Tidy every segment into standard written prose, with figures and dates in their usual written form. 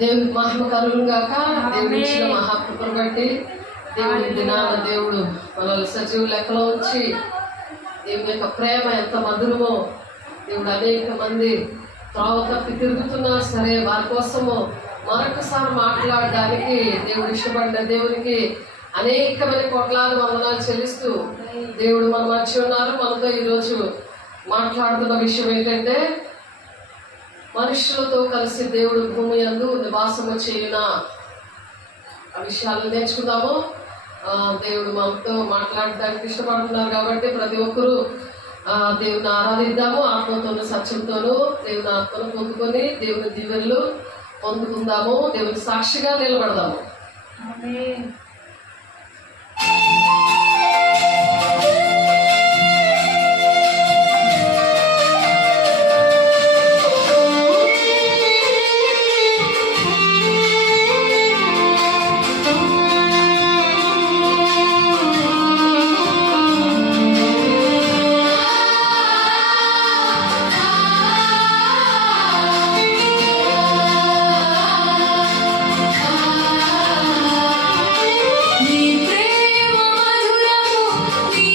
దేవునికి మహిమ కలుగును గాక. దేవుడు ఇచ్చిన మహాకృపను బట్టి దేవుడి దినాన దేవుడు మనల్ని సజీవ లెక్కలో ఉంచి దేవుని యొక్క ప్రేమ ఎంత మధురమో, దేవుడు అనేక మంది త్రోవ తప్పి తిరుగుతున్నా సరే వారి కోసము మరొకసారి మాట్లాడడానికి దేవుడు ఇష్టపడ్డ దేవునికి అనేకమైన కోట్లాది వందనాలు చెల్లిస్తూ దేవుడు మన మధ్య ఉన్నారు. మనతో ఈరోజు మాట్లాడుతున్న విషయం ఏంటంటే, మనుషులతో కలిసి దేవుడు భూమి యందు నివాసము చేయునా. ఆ విషయాలు నేర్చుకుందాము. దేవుడు మనతో మాట్లాడడానికి ఇష్టపడుతున్నారు కాబట్టి ప్రతి ఒక్కరూ దేవుని ఆరాధిద్దాము. ఆత్మతోనూ సత్యంతోనూ దేవుని ఆత్మను పొందుకొని దేవుని దీవెనలు పొందుకుందాము. దేవుని సాక్షిగా నిలబడదాము. నీ ప్రేమ మధురము, నీ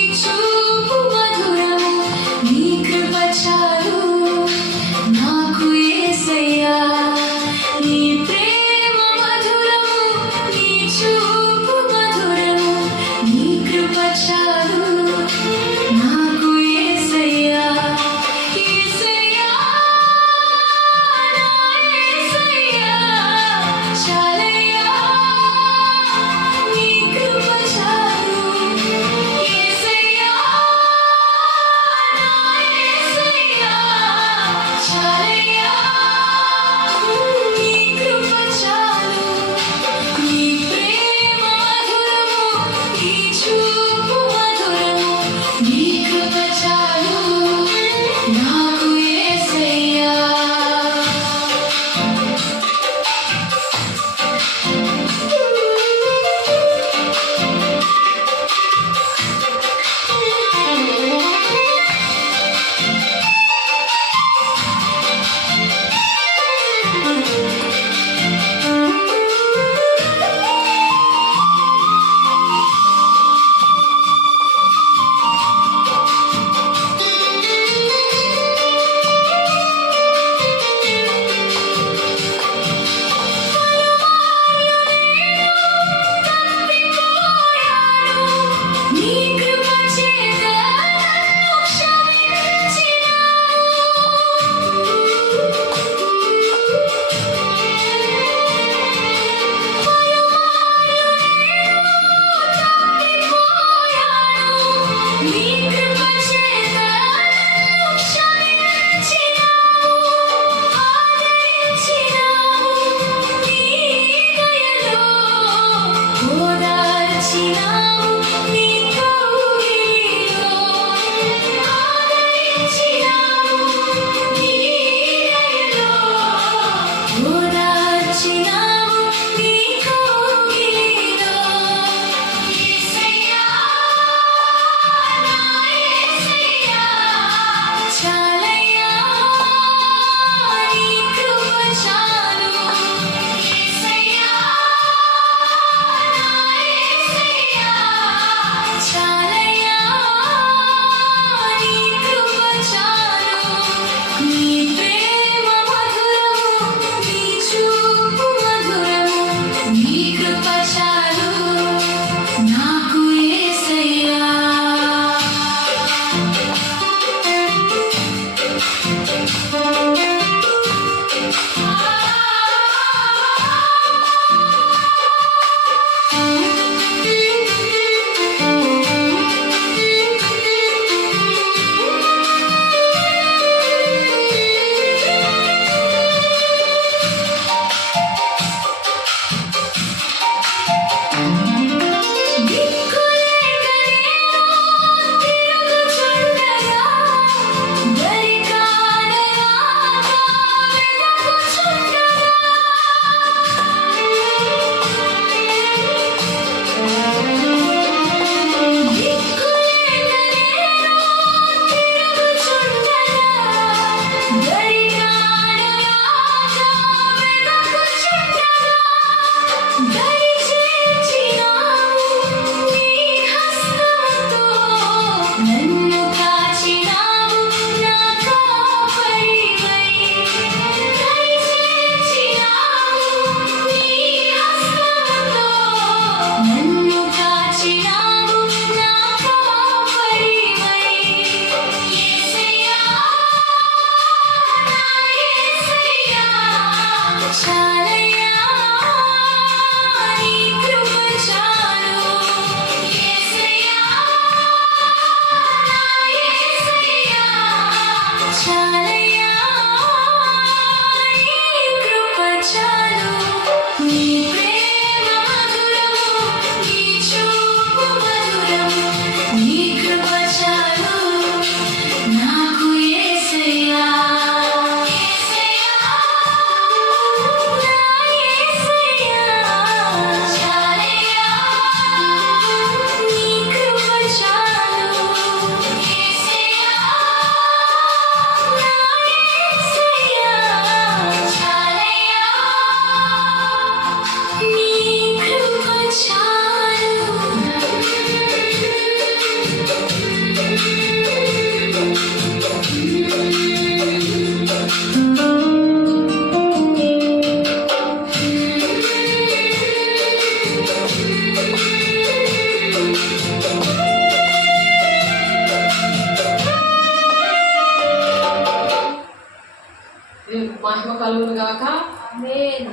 మహిమ కలుగును గాక. ఆమేన్.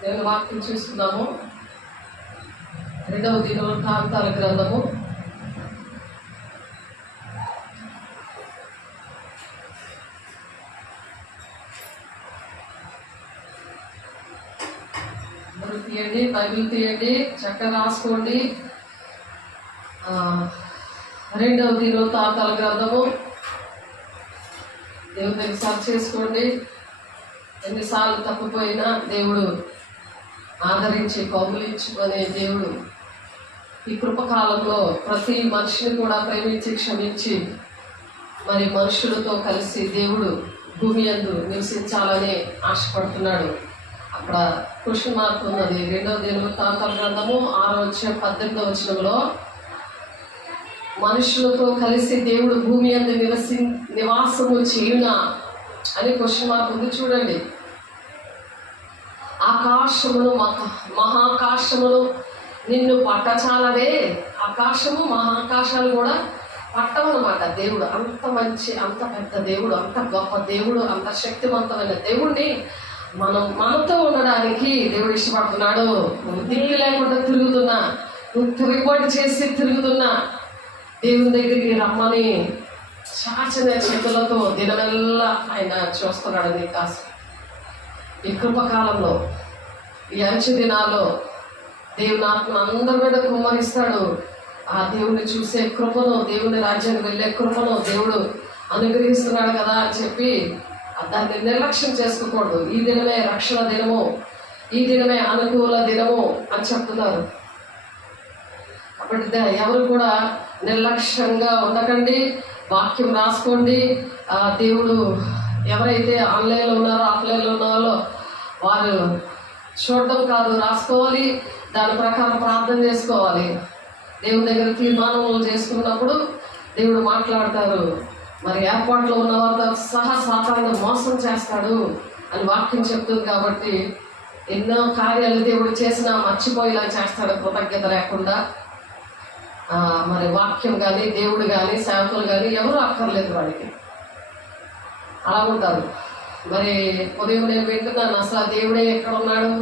దేవుని వాక్యం చూస్తున్నాము. 2వ దినవృత్తాంతాల గ్రంథము 2 తీయండి, బైబిల్ తీయండి, చక్కగా రాసుకోండి. 2వ దినవృత్తాంతాల గ్రంథము దేవుని దగ్గర సర్చ్ చేసుకోండి. ఎన్నిసార్లు తప్పిపోయినా దేవుడు ఆదరించి కౌగులించుకునే దేవుడు. ఈ కృపకాలంలో ప్రతి మనిషిని కూడా ప్రేమించి క్షమించి మరి మనుషులతో కలిసి దేవుడు భూమి యందు నివసించాలని ఆశపడుతున్నాడు. అక్కడ క్వశ్చన్ మార్క్ ఉన్నది. 2వ దినవృత్తాంతాల గ్రంథము 6:18 మనుషులతో కలిసి దేవుడు భూమి యందు నివాసము చేయునా అని క్వశ్చన్ మార్క్ ఉంది. చూడండి, ఆకాశమును మహాకాశమును నిన్ను పట్టచాలవే. ఆకాశము మహాకాశాలు కూడా పట్టమన్నమాట. దేవుడు అంత మంచి, అంత పెద్ద దేవుడు, అంత గొప్ప దేవుడు, అంత శక్తివంతమైన దేవుడిని మనతో ఉండడానికి దేవుడు ఇష్టపడుతున్నాడు. నువ్వు దిక్కు లేకుండా తిరుగుతున్నా, నువ్వు తిరుగుబాటు చేసి తిరుగుతున్నా దేవుని దగ్గరికి రమ్మని చాచిన చేతులతో దినమెల్లా ఆయన చూస్తున్నాడు నీ కాసు. ఈ కృపకాలంలో, ఈ అంచె దినాల్లో దేవుని ఆత్మను అందరి మీద కుమ్మరిస్తాడు. ఆ దేవుని చూసే కృపను, దేవుని రాజ్యానికి వెళ్ళే కృపను దేవుడు అనుగ్రహిస్తున్నాడు కదా అని చెప్పి దాన్ని నిర్లక్ష్యం చేసుకోకూడదు. ఈ దినమే రక్షణ దినము, ఈ దినమే అనుకూల దినము అని చెప్తున్నారు. కాబట్టి ఎవరు కూడా నిర్లక్ష్యంగా ఉండకండి. వాక్యం రాసుకోండి. దేవుడు ఎవరైతే ఆన్లైన్లో ఉన్నారో, ఆఫ్లైన్లో ఉన్నారో వారు చూడటం కాదు, రాసుకోవాలి. దాని ప్రకారం ప్రార్థన చేసుకోవాలి. దేవుని దగ్గర తీర్మానములు చేసుకున్నప్పుడు దేవుడు మాట్లాడతారు. మరి ఏర్పాట్లో ఉన్న వారితో సహా సాతానుడు మోసం చేస్తాడు అని వాక్యం చెప్తుంది. కాబట్టి ఎన్నో కార్యాలు దేవుడు చేసినా మర్చిపోయేలా చేస్తాడు కృతజ్ఞత లేకుండా. మరి వాక్యం కానీ, దేవుడు కానీ, సేవకులు కానీ ఎవరు అక్కర్లేదు వాడికి. అలా ఉంటారు. మరి ఉదయం నేను వింటున్నాను, అసలు దేవుడే ఎక్కడ ఉన్నాడు,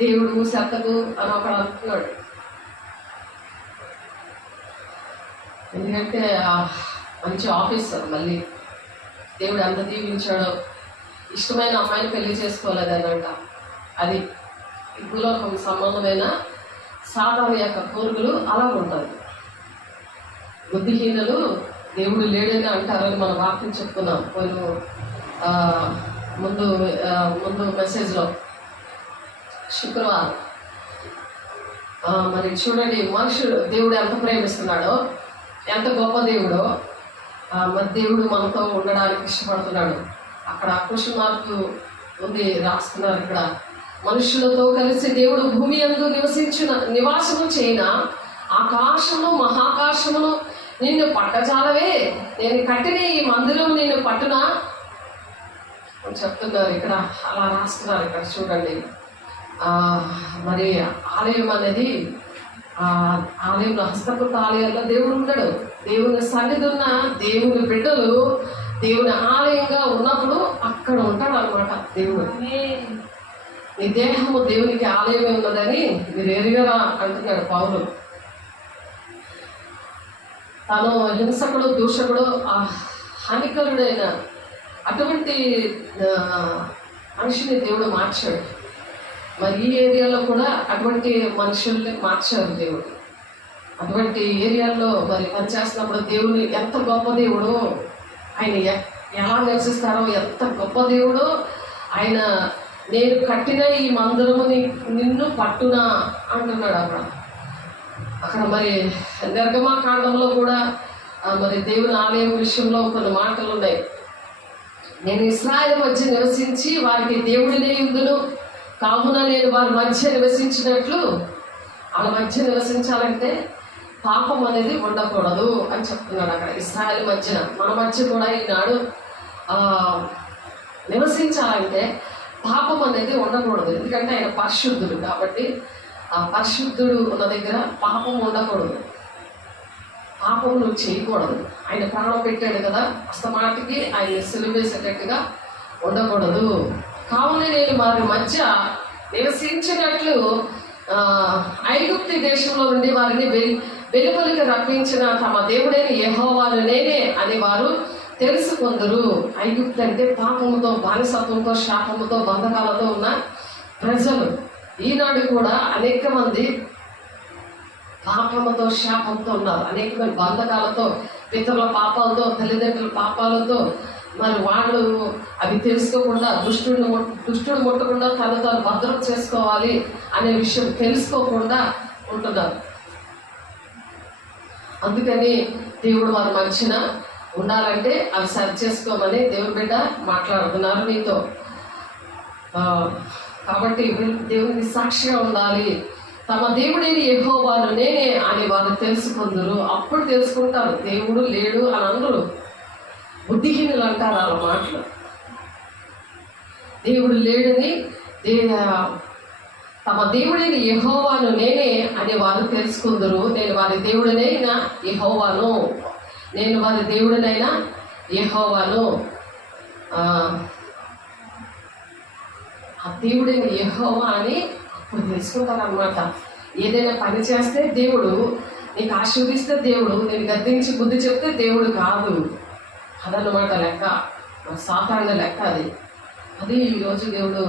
దేవుడు సెత్తకు అని ఒకడు అంటున్నాడు. ఎందుకంటే మంచి ఆఫీసర్, మళ్ళీ దేవుడు ఎంత దీవించాడో, ఇష్టమైన అమ్మాయిని పెళ్లి చేసుకోలేదనంట. అది భూలోకం సంబంధమైన సాతాను యొక్క కోరికలు అలా ఉంటుంది. బుద్ధిహీనులు దేవుడు లేడని అంటారని మనం వాక్యం చెప్పుకున్నాం కొన్ని ముందు మెసేజ్లో శుక్రవారం. మరి చూడండి, మనుషుడు దేవుడు ఎంత ప్రేమిస్తున్నాడో, ఎంత గొప్ప దేవుడో. మరి దేవుడు మనతో ఉండడానికి ఇష్టపడుతున్నాడు. అక్కడ క్వశ్చన్ మార్క్ ఉంది, రాస్తున్నారు ఇక్కడ. మనుషులతో కలిసి దేవుడు భూమి యందు నివాసము చేయన ఆకాశమును మహాకాశమును నిన్ను పట్టచాలవే. నేను కట్టిన ఈ మందిరం నిన్ను పట్టునా చెప్తున్నారు. ఇక్కడ అలా రాస్తున్నారు. ఇక్కడ చూడండి, మరి ఆలయం అనేది, ఆలయంలో హస్తకృత ఆలయాల్లో దేవుడు ఉండడు. దేవుని సన్నిధి ఉన్న దేవుని బిడ్డలు దేవుని ఆలయంగా ఉన్నప్పుడు అక్కడ ఉంటాడు అనమాట దేవుడు. నీ దేహము దేవునికి ఆలయమే ఉన్నదని మీరు ఎరుగరా అంటున్నాడు పౌలు. తను హింసకుడు, దూషకుడు, హానికరుడైన అటువంటి మనిషిని దేవుడు మార్చాడు. మరి ఈ ఏరియాలో కూడా అటువంటి మనుషుల్ని మార్చారు దేవుడు. అటువంటి ఏరియాల్లో మరి పనిచేస్తున్నప్పుడు దేవుడు ఎంత గొప్ప దేవుడు, ఆయన ఎలా నివసిస్తారో ఎంత గొప్ప దేవుడు ఆయన. నేను కట్టిన ఈ మందిరముని నిన్ను పట్టునా అంటున్నాడు అక్కడ మరి నిర్గమకాండంలో కూడా మరి దేవుని ఆలయం విషయంలో కొన్ని మాటలు ఉన్నాయి. నేను ఇశ్రాయేలు మధ్య నివసించి వారికి దేవుడినే యుందును, కావున నేను వారి మధ్య నివసించినట్లు. వాళ్ళ మధ్య నివసించాలంటే పాపం అనేది ఉండకూడదు అని చెప్తున్నాడు అక్కడ. ఇశ్రాయేలు మధ్యన మన మధ్య కూడా ఈనాడు నివసించాలంటే పాపం అనేది ఉండకూడదు. ఎందుకంటే ఆయన పరిశుద్ధుడు కాబట్టి ఆ పరిశుద్ధుడు ఉన్న దగ్గర పాపం ఉండకూడదు, పాపం నువ్వు చేయకూడదు. ఆయన ప్రాణం పెట్టాడు కదా, అస్తమాటికి ఆయన సిలువేసేటట్టుగా ఉండకూడదు. కావున నేను వారి మధ్య నివసించినట్లు ఐగుప్తు దేశంలో నుండి వారిని వెలుపలికి రప్పించిన తమ దేవుడైన యెహోవాను నేనే అని వారు తెలుసుకొందురు. ఐగుప్తు అంటే పాపముతో, బానిసత్వంతో, శాపముతో, బంధకాలతో ఉన్న ప్రజలు. ఈనాడు కూడా అనేక మంది పాపముతో, శాపంతో ఉన్నారు. అనేక మంది బంధకాలతో, పితరుల పాపాలతో, తల్లిదండ్రుల పాపాలతో మరి వాళ్ళు అవి తెలుసుకోకుండా దుష్టుడు ముట్టకుండా తను భద్రం చేసుకోవాలి అనే విషయం తెలుసుకోకుండా ఉంటున్నారు. అందుకని దేవుడు వారి మధ్యన ఉండాలంటే అవి సరి చేసుకోమని దేవుని బిడ్డ మాట్లాడుతున్నారు నీతో. కాబట్టి దేవునికి సాక్షిగా ఉండాలి. తమ దేవుడిని యెహోవాను నేనే అని వారు తెలుసుకుందరు. అప్పుడు తెలుసుకుంటారు దేవుడు లేడు అని అందరూ బుద్ధిహీనులు అంటారు వాళ్ళ మాటలు. దేవుడు లేడని తమ దేవుడిని యెహోవాను నేనే అని వారు తెలుసుకుందరు. నేను వారి దేవుడినైనా యెహోవాను, నేను వారి దేవుడినైనా యెహోవాను. ఆ దేవుడైన యెహోవా అని అప్పుడు తెలుసుకుంటారు అన్నమాట. ఏదైనా పని చేస్తే దేవుడు నీకు ఆశీర్వదిస్తే దేవుడు, నేను గద్దించి బుద్ధి చెప్తే దేవుడు కాదు. అదన్నమాట లెక్క, సాధారణ లెక్క అది ఈరోజు దేవుడు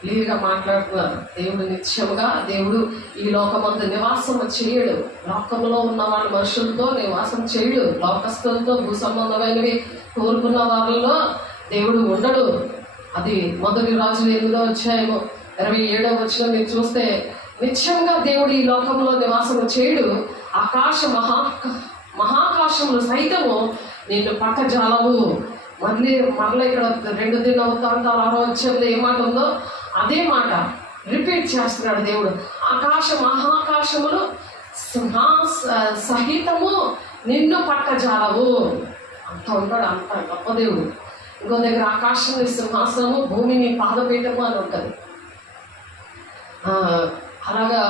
క్లియర్గా మాట్లాడుతున్నారు. దేవుడు నిత్యముగా దేవుడు ఈ లోకమందు నివాసం చేయడు. లోకంలో ఉన్న వాళ్ళ మనుషులతో నివాసం చేయడు. లోకస్తులతో, భూ సంబంధమైనవి కోరుకున్న వాళ్ళలో దేవుడు ఉండడు. అది మొదటి రాజులు 8వ అధ్యాయము 27వ వచనం మీరు చూస్తే నిత్యంగా దేవుడు ఈ లోకంలో నివాసం చేయడు. ఆకాశ మహాకాశములు సైతము నిన్ను పట్టజాలవు. మరలా ఇక్కడ 2 దినవృత్తాంతాలు 6వ అధ్యాయంలో ఏ మాట ఉందో అదే మాట రిపీట్ చేస్తున్నాడు దేవుడు. మహాకాశములు సహితము నిన్ను పట్టజాలవు. అంత ఉంటాడు, అంత గొప్ప దేవుడు. ఇంకో దగ్గర ఆకాశం సింహాసనము, భూమిని పాదపీఠము అని ఉంటుంది. అలాగా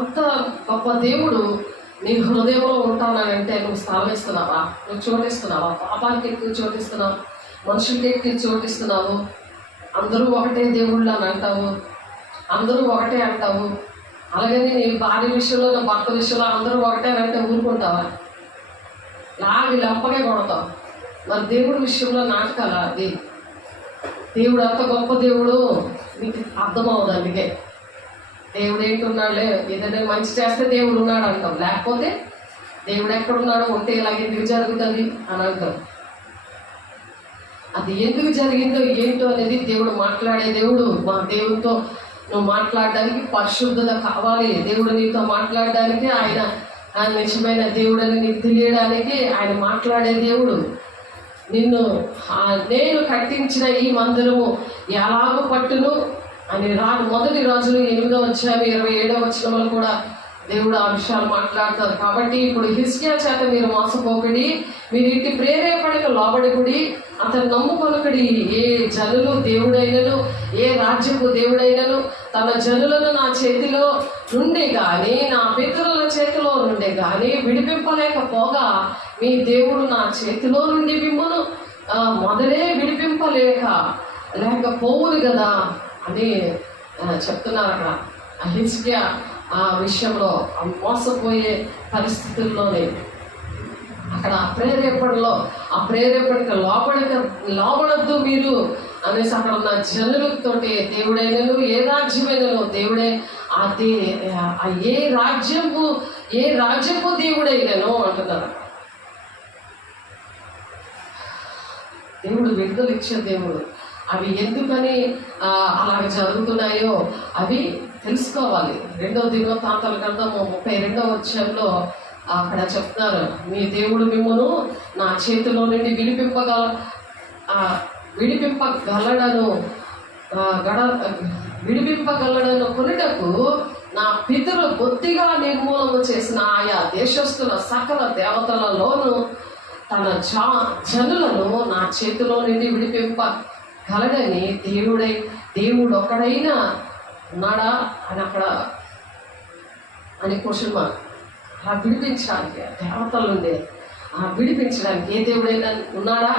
అంత గొప్ప దేవుడు నీ హృదయంలో ఉంటానంటే నువ్వు స్థలం ఇస్తున్నావా? నువ్వు చోటిస్తున్నావా? పాపానికి ఎక్కువ చోటిస్తున్నావు, మనుషులకి ఎక్కువ చోటిస్తున్నావు. అందరూ ఒకటే దేవుళ్ళు అని అంటావు, అందరూ ఒకటే అంటావు. అలాగని నీ భార్య విషయంలో, నా భర్త విషయంలో అందరూ ఒకటే అంటే ఊరుకుంటావా? లాగి లంపగా కొడతావు. మరి దేవుడి విషయంలో నాటకాలా? అది దేవుడు అంత గొప్ప దేవుడు నీకు అర్థమవుదు. అందుకే దేవుడు ఏంటున్నాడులే, ఏదైనా మంచి చేస్తే దేవుడు ఉన్నాడు అంటాం, లేకపోతే దేవుడు ఎక్కడున్నాడో ఉంటే ఇలాగ ఎందుకు జరుగుతుంది అని అంటాం. అది ఎందుకు జరిగిందో ఏంటో అనేది దేవుడు మాట్లాడే దేవుడు. మా దేవుడితో నువ్వు మాట్లాడడానికి పరిశుద్ధత కావాలి. దేవుడు నీతో మాట్లాడడానికి, ఆయన నిజమైన దేవుడని నీకు తెలియడానికి ఆయన మాట్లాడే దేవుడు. నిన్ను నేను కట్టించిన ఈ మందిరము ఎలాగో పట్టును అని మొదటి రాజులు 8వ అధ్యాయం 27వ వచనంలో కూడా దేవుడు ఆ విషయాలు మాట్లాడతారు. కాబట్టి ఇప్పుడు హిజ్కియా చేత మీరు మోసపోకడి, మీరు ఇట్టి ప్రేరేపణకు లోబడికుడి, అతను నమ్ముకొనకడి. ఏ జనులు దేవుడైనను, ఏ రాజ్యపు దేవుడైనను తన జనులను నా చేతిలో నుండి కానీ, నా పితరుల చేతిలో నుండి కానీ విడిపింపలేకపోగా, మీ దేవుడు నా చేతిలో నుండి మిమ్మును మొదలే లేకపోవును కదా అని చెప్తున్నారు అక్కడ. హిజ్కియా ఆ విషయంలో మోసపోయే పరిస్థితుల్లోనే అక్కడ ఆ ప్రేరేపణకి లోబడద్దు మీరు అనేసి అక్కడ ఉన్న జనులతోటి దేవుడైనను ఏ రాజ్యమైనను దేవుడే ఏ రాజ్యపు దేవుడైనను అంటున్నారు. దేవుడు విడుదల ఇచ్చే దేవుడు. అవి ఎందుకని అలాగ జరుగుతున్నాయో అవి తెలుసుకోవాలి. 2వ దినవృత్తాంతాల గ్రంథము 32వ అధ్యాయంలో అక్కడ చెప్తున్నారు, మీ దేవుడు మిమ్మును నా చేతిలో నుండి విడిపింపగలడను కొనుటకు నా పితరులు బొత్తిగా నిర్మూలన చేసిన ఆయా దేశస్థుల సకల దేవతలలోను తన జనులను నా చేతిలో నుండి విడిపింపగలడని దేవుడు ఒక్కడైనా ఉన్నాడా అని అక్కడ అని క్వశ్చన్ మార్క్. ఆ విడిపించడానికి దేవతలు ఉండే విడిపించడానికి ఏ దేవుడైనా ఉన్నాడా?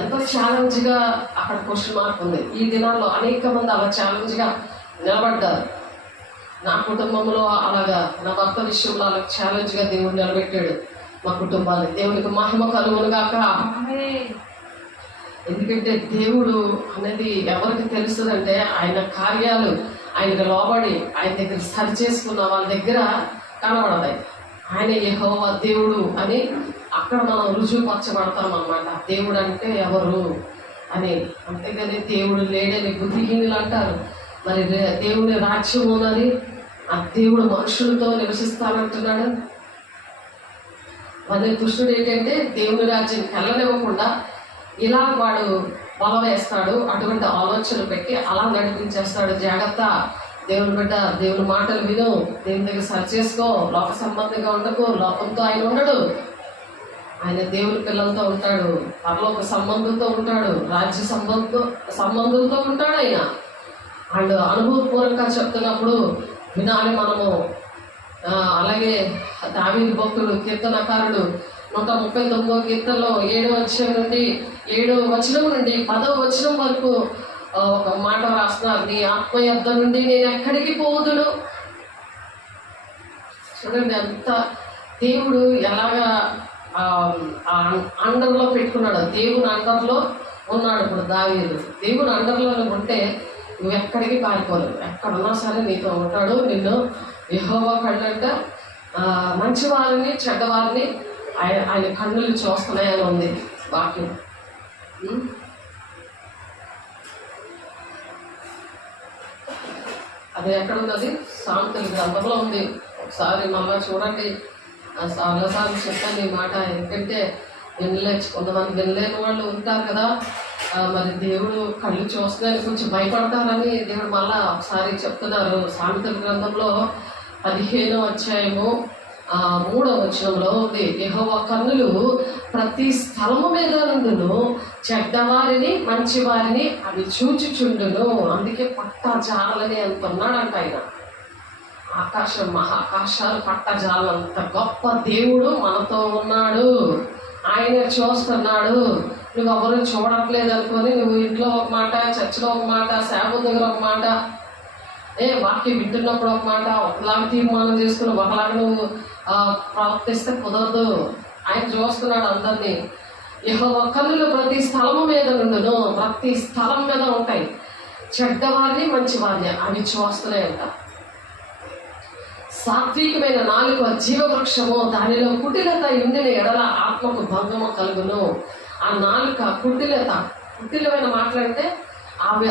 ఎంతో ఛాలెంజ్గా అక్కడ క్వశ్చన్ మార్క్ ఉంది. ఈ దినాల్లో అనేక మంది అలా ఛాలెంజ్గా నిలబడ్డారు. నా కుటుంబంలో అలాగా, నా భర్త విషయంలో అలా ఛాలెంజ్గా దేవుడు నిలబెట్టాడు మా కుటుంబాన్ని. దేవునికి మహిమ కలుగును గాక. ఎందుకంటే దేవుడు అనేది ఎవరికి తెలుస్తుందంటే ఆయన కార్యాలు ఆయనకు లోబడి ఆయన దగ్గర సరి చేసుకున్న వాళ్ళ దగ్గర కనబడతాయి. ఆయన యెహోవా దేవుడు అని అక్కడ మనం రుజువుపరచబడతాం అన్నమాట. దేవుడు అంటే ఎవరు అని. అంతేగాని దేవుడు లేడని బుద్ధిహీనులు అంటారు. మరి దేవుని రాజ్యం ఉన్నది, ఆ దేవుడు మనుషులతో నివసిస్తానంటున్నాడు. మరి దుష్టుడు ఏంటంటే దేవుని రాజ్యానికి వెళ్ళనివ్వకుండా ఇలా వాడు బల వేస్తాడు. అటువంటి ఆలోచనలు పెట్టి అలా నడిపించేస్తాడు. జాగ్రత్త, దేవుని బిడ్డ, దేవుని మాటలు విను, దేవుని దగ్గర సరి చేసుకో, లోక సంబంధంగా ఉండకు. లోకంతో ఆయన ఉండడు. ఆయన దేవుని పిల్లలతో ఉంటాడు, పరలోక సంబంధంతో ఉంటాడు, రాజ్య సంబంధంతో ఉంటాడు. ఆయన అండ్ అనుభవపూర్వకంగా చెప్తున్నప్పుడు వినాలి మనము. అలాగే దావీదు భక్తుడు కీర్తనకారుడు 139వ కీర్తనలో 7వ అధ్యాయం నుండి 7వ వచనం నుండి 10వ వచనం వరకు ఒక మాట రాస్తున్నారు, నీ ఆత్మ యొద్ద నుండి నేను ఎక్కడికి పోదును. చూడండి అంత దేవుడు ఎలాగా అండర్లో పెట్టుకున్నాడు. దేవుని అండర్లో ఉన్నాడు. ఇప్పుడు దావీదు దేవుని అండర్లో ఉంటే నువ్వు ఎక్కడికి పారిపోలేవు. ఎక్కడున్నా సరే నీతో ఉంటాడు. నిన్ను యెహోవా కళ్ళంట మంచి వారిని చెడ్డవారిని ఆయన కన్నులు చూస్తున్నాయని ఉంది వాక్యం. అది ఎక్కడ ఉన్నది? సామెతల గ్రంథంలో ఉంది. ఒకసారి మళ్ళా చూడండి. చాలాసార్లు చెప్పాను ఈ మాట. ఎందుకంటే కొంతమంది వినలేని వాళ్ళు ఉంటారు కదా. మరి దేవుడు కళ్ళు చూస్తున్నాయని కొంచెం భయపడతారని దేవుడు మళ్ళా ఒకసారి చెప్తున్నారు. సామెతల గ్రంథంలో 15వ అధ్యాయము 3వ వచనంలో ఉంది, యెహోవా కన్నులు ప్రతి స్థలము మీద నుండును చెడ్డవారిని మంచివారిని అవి చూచుచుండును. అందుకే పట్టజాలని అంత ఉన్నాడంట ఆయన. ఆకాశం మహాకాశాలు పట్టజాలంత గొప్ప దేవుడు మనతో ఉన్నాడు. ఆయన చూస్తున్నాడు. నువ్వు ఎవరు చూడట్లేదు అనుకొని నువ్వు ఇంట్లో ఒక మాట, చర్చిలో ఒక మాట, సేవ దగ్గర ఒక మాట, వాక్యం వింటున్నప్పుడు ఒక మాట, ఒకలాగా తీర్మానం చేసుకుని ఒకలాగా నువ్వు ప్రవర్తిస్తే కుదరదు. ఆయన చూస్తున్నాడు అందరినీ. యెహోవా కన్నులు ప్రతి స్థలము మీద నుండును. ప్రతి స్థలం మీద ఉంటాయి. చెడ్డవారిని మంచివారిని అవి చూస్తున్నాయంట. సాత్వికమైన నాలుక జీవవృక్షము, దానిలో కుటిలత ఉండిన ఎడల ఆత్మకు భంగము కలుగును. ఆ నాలుక కుటిలమైన మాట్లాడితే అవి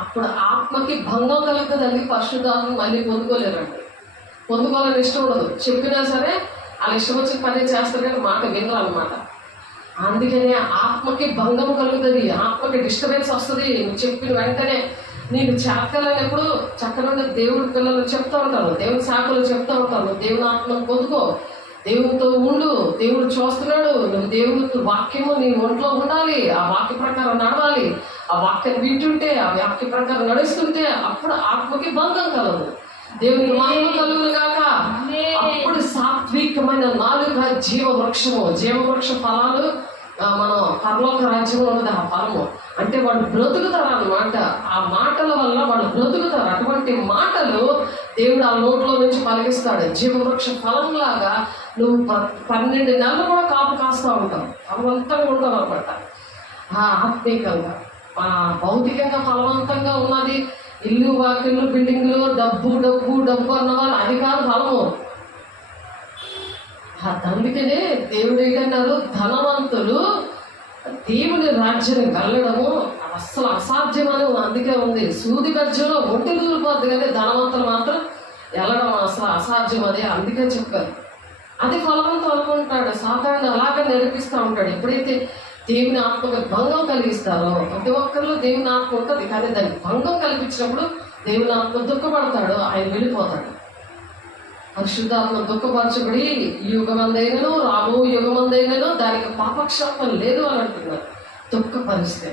అప్పుడు ఆత్మకి భంగం కలుగుతుందండి. పరిశుద్ధాత్మ మళ్ళీ పొందుకోలేరండి. పొందుకోవాలని ఇష్టం ఉండదు. చెప్పినా సరే వాళ్ళ ఇష్టం వచ్చిన పని చేస్తారు కానీ మాట వినరు అనమాట. అందుకనే ఆత్మకి భంగం కలుగుతుంది. ఆత్మకి డిస్టర్బెన్స్ వస్తుంది. నువ్వు చెప్పిన వెంటనే నీకు చేతకాలన్నప్పుడు చక్కగా దేవుడి పిల్లలు చెప్తూ ఉంటారు, దేవుని శాఖలు చెప్తూ ఉంటారు, దేవుని ఆత్మను పొందుకో, దేవునితో ఉండు, దేవుడు చూస్తున్నాడు. నువ్వు దేవుడి వాక్యము నీ ఒంట్లో ఉండాలి. ఆ వాక్య ప్రకారం నడవాలి. ఆ వాక్యం వింటుంటే, ఆ వాక్య ప్రకారం నడుస్తుంటే అప్పుడు ఆత్మకి భంగం కలదు. దేవునికి మహిమ కలుగును గాక. అప్పుడు సాత్వికమైన నాలుక జీవవృక్షము. జీవవృక్ష ఫలాలు మనం పరలోక రాజ్యంలో ఉన్నది. ఆ ఫలము అంటే వాళ్ళు బ్రతుకుతారు అన్నమాట. ఆ మాటల వల్ల వాళ్ళు బ్రతుకుతారు. అటువంటి మాటలు దేవుడు ఆ నోట్లో నుంచి పలికిస్తాడు. జీవవృక్ష ఫలంలాగా నువ్వు 12 నెలలు కూడా కాపు కాస్తూ ఉంటావు, ఫలవంతంగా ఉంటావు అనమాట. ఆత్మీకంగా భౌతికంగా ఫలవంతంగా ఉన్నది ఇల్లు వాకిళ్ళు బిల్డింగ్లు డబ్బు డబ్బు డబ్బు అన్నవాళ్ళు అది కాదు ఫలము. అందుకనే దేవుడు ఏంటన్నారు, ధనవంతులు దేవుని రాజ్యాన్ని వెళ్ళడము అస్సలు అసాధ్యమని అందుకే ఉంది. సూది గజ్జలో ఒంటి దూరిపోద్ది కానీ ధనవంతులు మాత్రం వెళ్ళడం అసలు అసాధ్యం. అదే అందుకే చెప్పారు. అది ఫలవంతం అనుకుంటాడు. సాధారణ అలాగే నడిపిస్తూ ఉంటాడు. ఎప్పుడైతే దేవుని ఆత్మకు భంగం కలిగిస్తారో, ప్రతి ఒక్కరిలో దేవుని ఆత్మ ఉంటుంది కానీ దానికి భంగం కల్పించినప్పుడు దేవుని ఆత్మ దుఃఖపడతాడు, ఆయన వెళ్ళిపోతాడు. పరిశుద్ధాత్మ దుఃఖపరచబడి యుగమందైనను రాబో యుగమందైనను దానికి పాపక్షాపం లేదు అని అంటున్నారు. దుఃఖపరిస్తే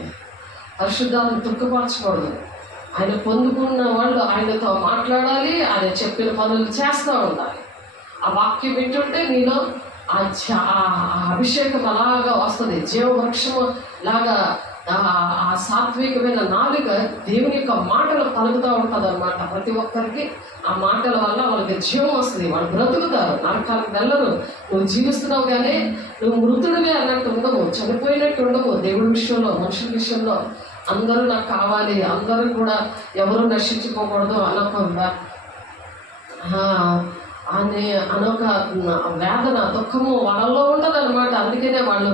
పరిశుద్ధాత్మ దుఃఖపరచకూడదు. ఆయన పొందుకున్న వాళ్ళు ఆయనతో మాట్లాడాలి, ఆయన చెప్పిన పనులు చేస్తూ ఉండాలి. ఆ వాక్యం వింటుంటే నీలో ఆ అభిషేకం అలాగా వస్తుంది. జీవవృక్షము లాగా ఆ సాత్వికమైన నాలుక దేవుని యొక్క మాటలు పలుకుతూ ఉంటుంది అనమాట. ప్రతి ఒక్కరికి ఆ మాటల వల్ల వాళ్ళకి జీవం వస్తుంది, వాళ్ళు బ్రతుకుతారు, నరకాలకు వెళ్ళరు. నువ్వు జీవిస్తున్నావు కానీ నువ్వు మృతుడివే అన్నట్టు ఉండవు, చనిపోయినట్టు ఉండవు. దేవుడి విషయంలో మనుషుల విషయంలో అందరూ నాకు కావాలి, అందరూ కూడా ఎవరు నశించుకోకూడదు అనకుండా అనొక వేదన దుఃఖము వాళ్ళలో ఉండదు అనమాట. అందుకనే వాళ్ళు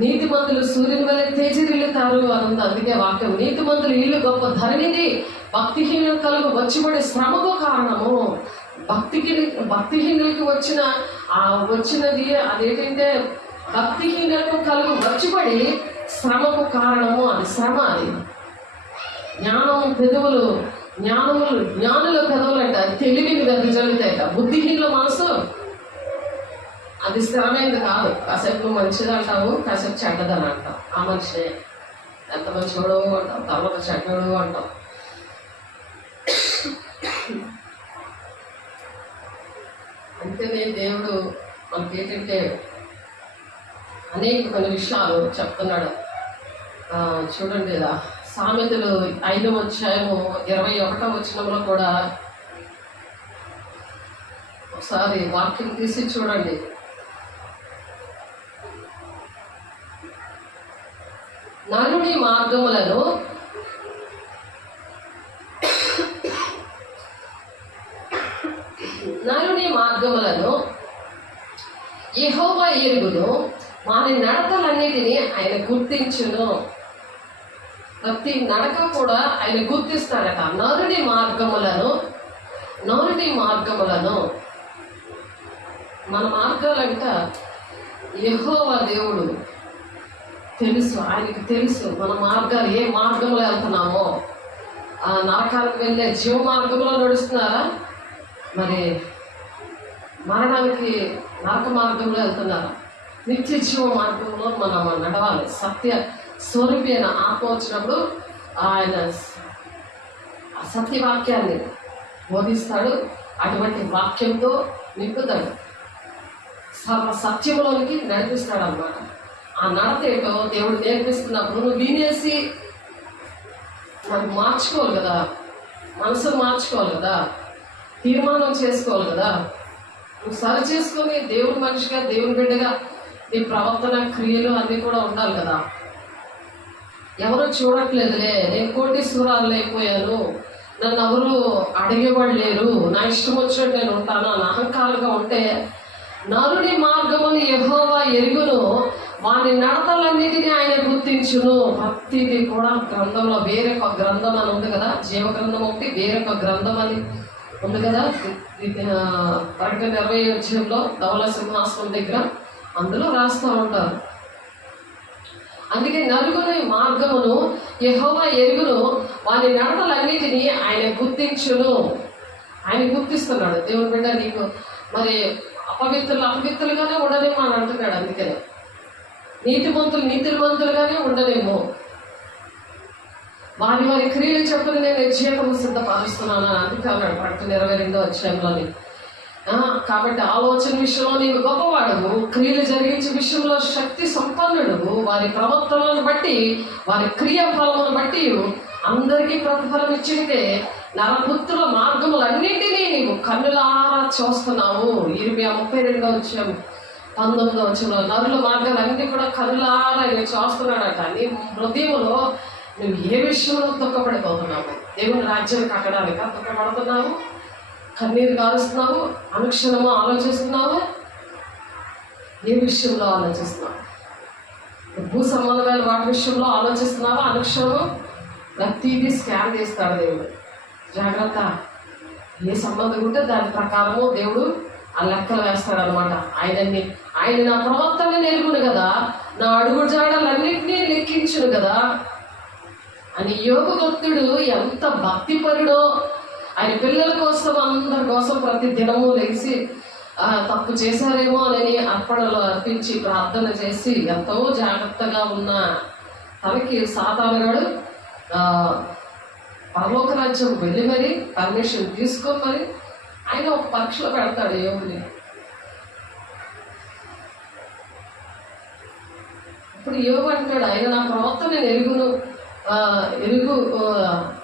నీతిమంతులు సూర్యుని వల్ల తేజరిల్లుతారు అని ఉంది. అందుకే వాక్యం నీతిమంతులు ఇల్లు గొప్ప ధరణిది, భక్తిహీనులు కలుగు వచ్చిబడే శ్రమకు కారణము. భక్తిహీనులకి వచ్చినది అదేంటంటే భక్తిహీనులకు కలుగు వచ్చిబడి శ్రమకు కారణము. అది శ్రమ. అది జ్ఞానుల పెదవులు అంట తెలివిని వెదజల్లుతాయట. బుద్ధిహీనుల మనసు అది స్థిరమైనది కాదు. కాసేపు మంచిది అంటావు, కాసేపు చెడ్డదని అంటావు. ఆ మనిషి ఎంత మంచివాడు అంటావు, తర్వాత చెడ్డడు అంటావు. అంతేనే దేవుడు మనకి ఏంటంటే అనేక కొన్ని విషయాలు చెప్తున్నాడు. చూడండి, సామెతలు 5వ అధ్యాయము 21వ వచనంలో కూడా ఒకసారి వాక్యం తీసి చూడండి. నరుని మార్గములను యెహోవా ఎరుగును, వాని నడకలన్నిటినీ ఆయన గుర్తించును. ప్రతి నడక కూడా ఆయన గుర్తిస్తాడట. నరుని మార్గములను మన మార్గాలంట యెహోవా దేవుడు తెలుసు, ఆయనకి తెలుసు మన మార్గాలు ఏ మార్గంలో వెళ్తున్నామో. ఆ నరకాలకు వెళ్ళే జీవ మార్గంలో నడుస్తున్నారా, మరి మరణానికి నరక మార్గంలో వెళ్తున్నారా? నిత్య జీవ మార్గంలో మనం నడవాలి. సత్య స్వరూపి అయిన ఆత్మ వచ్చినప్పుడు ఆయన సత్యవాక్యాన్ని బోధిస్తాడు. అటువంటి వాక్యంతో నింపుతాడు, సర్వ సత్యంలోనికి నడిపిస్తాడు అన్నమాట. ఆ నడత ఏంటో దేవుడు నేర్పిస్తున్నప్పుడు నువ్వు వినేసి మరి మార్చుకోవాలి కదా, మనసును మార్చుకోవాలి కదా, తీర్మానం చేసుకోవాలి కదా. నువ్వు సరి చేసుకొని దేవుడి మనిషిగా దేవుని బిడ్డగా నీ ప్రవర్తన క్రియలు అన్నీ కూడా ఉండాలి కదా. ఎవరు చూడట్లేదులే, నేను కోటీశ్వరాలు అయిపోయాను, నన్ను ఎవరు అడిగేవాళ్ళు లేరు, నా ఇష్టం వచ్చినట్టు నేను ఉంటాను అని అహంకారంగా ఉంటే నరుని మార్గముని యెహోవా ఎరుగును, వాని నడతలన్నిటినీ ఆయన గుర్తించును. ప్రతిది కూడా గ్రంథంలో వేరొక గ్రంథం అని ఉంది కదా, జీవ గ్రంథం ఒకటి, వేరొక గ్రంథం అని ఉంది కదా. ప్రకటన 20వ అధ్యాయంలో ధవళ సింహాసనం దగ్గర అందులో రాస్తూ ఉంటారు. అందుకే నరుగుని మార్గమును యెహోవా ఎరుగును, వాని నడతలన్నిటినీ ఆయన గుర్తించును. ఆయన గుర్తిస్తున్నాడు. దేవుని బిడ్డ నీకు మరి అపవిత్రులుగానే ఉండదేమో అని అంటున్నాడు. అందుకనే నీతిమంతులుగానే ఉండలేము. వారి క్రియలు చెప్పని నేను జీవితం సిద్ధపరుస్తున్నాను అని అందుకే అన్నాడు ప్రకటన 22వ అధ్యాయంలోని. కాబట్టి ఆలోచన విషయంలో నీవు గొప్పవాడువు, క్రియలు జరిగించే విషయంలో శక్తి సంపన్నుడు. వారి ప్రవర్తనలను బట్టి వారి క్రియాఫలమును బట్టి అందరికీ ప్రతిఫలం ఇచ్చినదే నరపుత్రుల మార్గములన్నింటినీ నీవు కన్నులారా చూస్తున్నావు. 32 వచ్చాము 19 వచ్చంలో నరుల మార్గాలన్నీ కూడా కన్నులారా నేను చూస్తున్నాడట. నీ హృదయంలో నువ్వు ఏ విషయంలో దుఃఖపడిపోతున్నావు? దేవుని రాజ్యాన్ని కట్టడానికి దుఃఖపడుతున్నావు, కన్నీరు కారుస్తున్నావు, అనుక్షణము ఆలోచిస్తున్నావు. ఏ విషయంలో ఆలోచిస్తున్నావు? భూ సంబంధమైన వాటి విషయంలో ఆలోచిస్తున్నావా? అనుక్షణము ప్రతిదీ స్కాన్ చేస్తాడు దేవుడు. జాగ్రత్త. ఏ సంబంధం ఉంటే దాని ప్రకారము దేవుడు ఆ లెక్కలు వేస్తాడు అనమాట. ఆయన నా ప్రవర్తన ఎరుగును కదా, నా అడుగు జాడలన్నింటినీ లెక్కించును కదా అని యోగ భక్తుడు ఎంత భక్తిపరుడో. ఆయన పిల్లల కోసం, అందరి కోసం ప్రతి దినము లేచి తప్పు చేశారేమో అని అర్పణలు అర్పించి ప్రార్థన చేసి ఎంతో జాగ్రత్తగా ఉన్న తనకి సాతానుగాడు పరలోక రాజ్యం వెళ్ళి మరి పర్మిషన్ తీసుకొని మరి ఆయన ఒక పరీక్షలో పెడతాడు యోగుని. ఇప్పుడు యోగు అంటాడు, ఆయన నా ప్రవర్తన ఎరుగును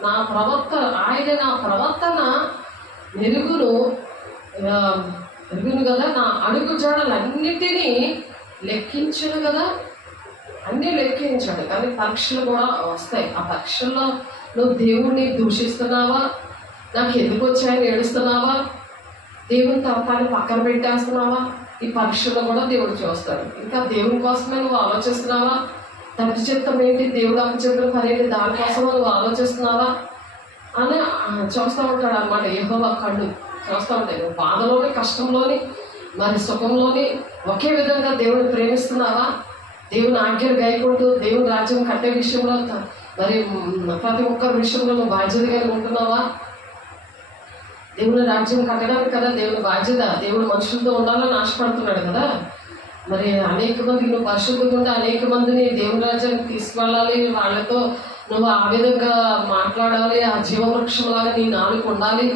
నా ప్రవర్తన ఎరుగును కదా, నా అడుగు జాడలన్నిటినీ లెక్కించును కదా. అన్నీ లెక్కించాడు. కానీ పరీక్షలు కూడా వస్తాయి. ఆ పరీక్షల్లో నువ్వు దేవుణ్ణి దూషిస్తున్నావా? నాకు ఎందుకు వచ్చాయని ఏడుస్తున్నావా? దేవుని తరపాన్ని పక్కన పెట్టేస్తున్నావా? ఈ పరీక్షల్లో కూడా దేవుడు చూస్తాడు. ఇంకా దేవుని కోసమే నువ్వు ఆలోచిస్తున్నావా? తండ్రి చిత్తం ఏంటి, దేవుడు అప్పచెప్పిన పని ఏంటి, దానికోసం నువ్వు ఆలోచిస్తున్నావా అని చూస్తూ ఉంటాడు అనమాట. యెహోవా కళ్ళు చూస్తూ ఉంటాయి. నువ్వు బాధలోని, కష్టంలోని, మరి సుఖంలోని ఒకే విధంగా దేవుడిని ప్రేమిస్తున్నావా? దేవుని ఆజ్ఞలు గైకుంటూ దేవుని రాజ్యం కట్టే విషయంలో మరి ప్రతి ఒక్కరి విషయంలో నువ్వు బాధ్యతగా ఉంటున్నావా? దేవుని రాజ్యం కట్టడానికి కదా దేవుని బాధ్యత. దేవుడు మనుషులతో ఉండాలని ఆశపడుతున్నాడు కదా. మరి అనేక మందికి నువ్వు పరిశుద్ధంగా అనేక మందిని దేవుని రాజ్యానికి తీసుకువెళ్ళాలి. వాళ్ళతో నువ్వు ఆ విధంగా మాట్లాడాలి. ఆ జీవవృక్షంలాగా నీ నాలుగు ఉండాలి.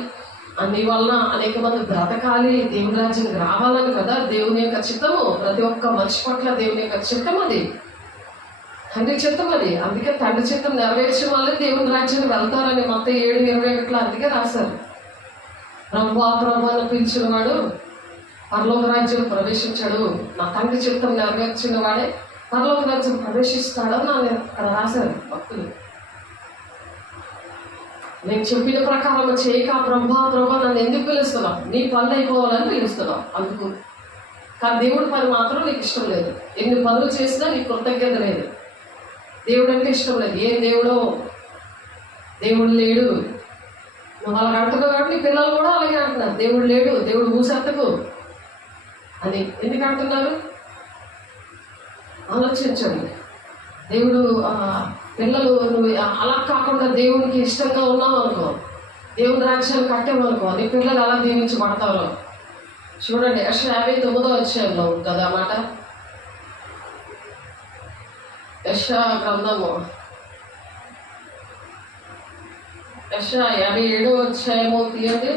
నీ వలన అనేక మంది బ్రతకాలి, దేవుని రాజ్యానికి రావాలని కదా దేవుని యొక్క చిత్తము. ప్రతి ఒక్క మనిషి పట్ల దేవుని యొక్క చిత్తం అది, తండ్రి చిత్తం అది. అందుకే తండ్రి చిత్తం నెరవేర్చిన వాళ్ళే దేవుని రాజ్యానికి వెళ్తారని మత్తయి 7:21 అందుకే రాశారు. ప్రభా అని పిలిచిన వాడు పరలోక రాజ్యం ప్రవేశించాడు, నా తండ్రి చిత్తం నెరవేర్చిన వాడే పరలోక రాజ్యం ప్రవేశిస్తాడని అక్కడ రాశారు భక్తులు. నేను చెప్పిన ప్రకారం చేయక ప్రభా నన్ను ఎందుకు పిలుస్తున్నావు? నీ పనులు అయిపోవాలని పిలుస్తున్నావు అందుకు. కానీ దేవుడి పని మాత్రం నీకు ఇష్టం లేదు. ఎన్ని పనులు చేసినా నీకు కృతజ్ఞత లేదు. దేవుడు అంటే ఇష్టం లేదు. ఏం దేవుడు లేడు. నువ్వు అలాగ అంటున్నావు కాబట్టి నీ పిల్లలు కూడా అలాగే అంటున్నారు, దేవుడు లేడు, దేవుడు ఊసెత్తకు అని. ఎందుకు అంటున్నారు? ఆలోచించండి. దేవుడు పిల్లలు నువ్వు అలా కాకుండా దేవునికి ఇష్టంగా ఉన్నావు అనుకో, దేవుని రాజ్యాన్ని కట్టామనుకో, నీ పిల్లలు అలా దీవించబడతారు. చూడండి, యెషయా 59 ఉంటుంది అన్నమాట. యెషయా గ్రంథము యెషయా 57 తీయండి.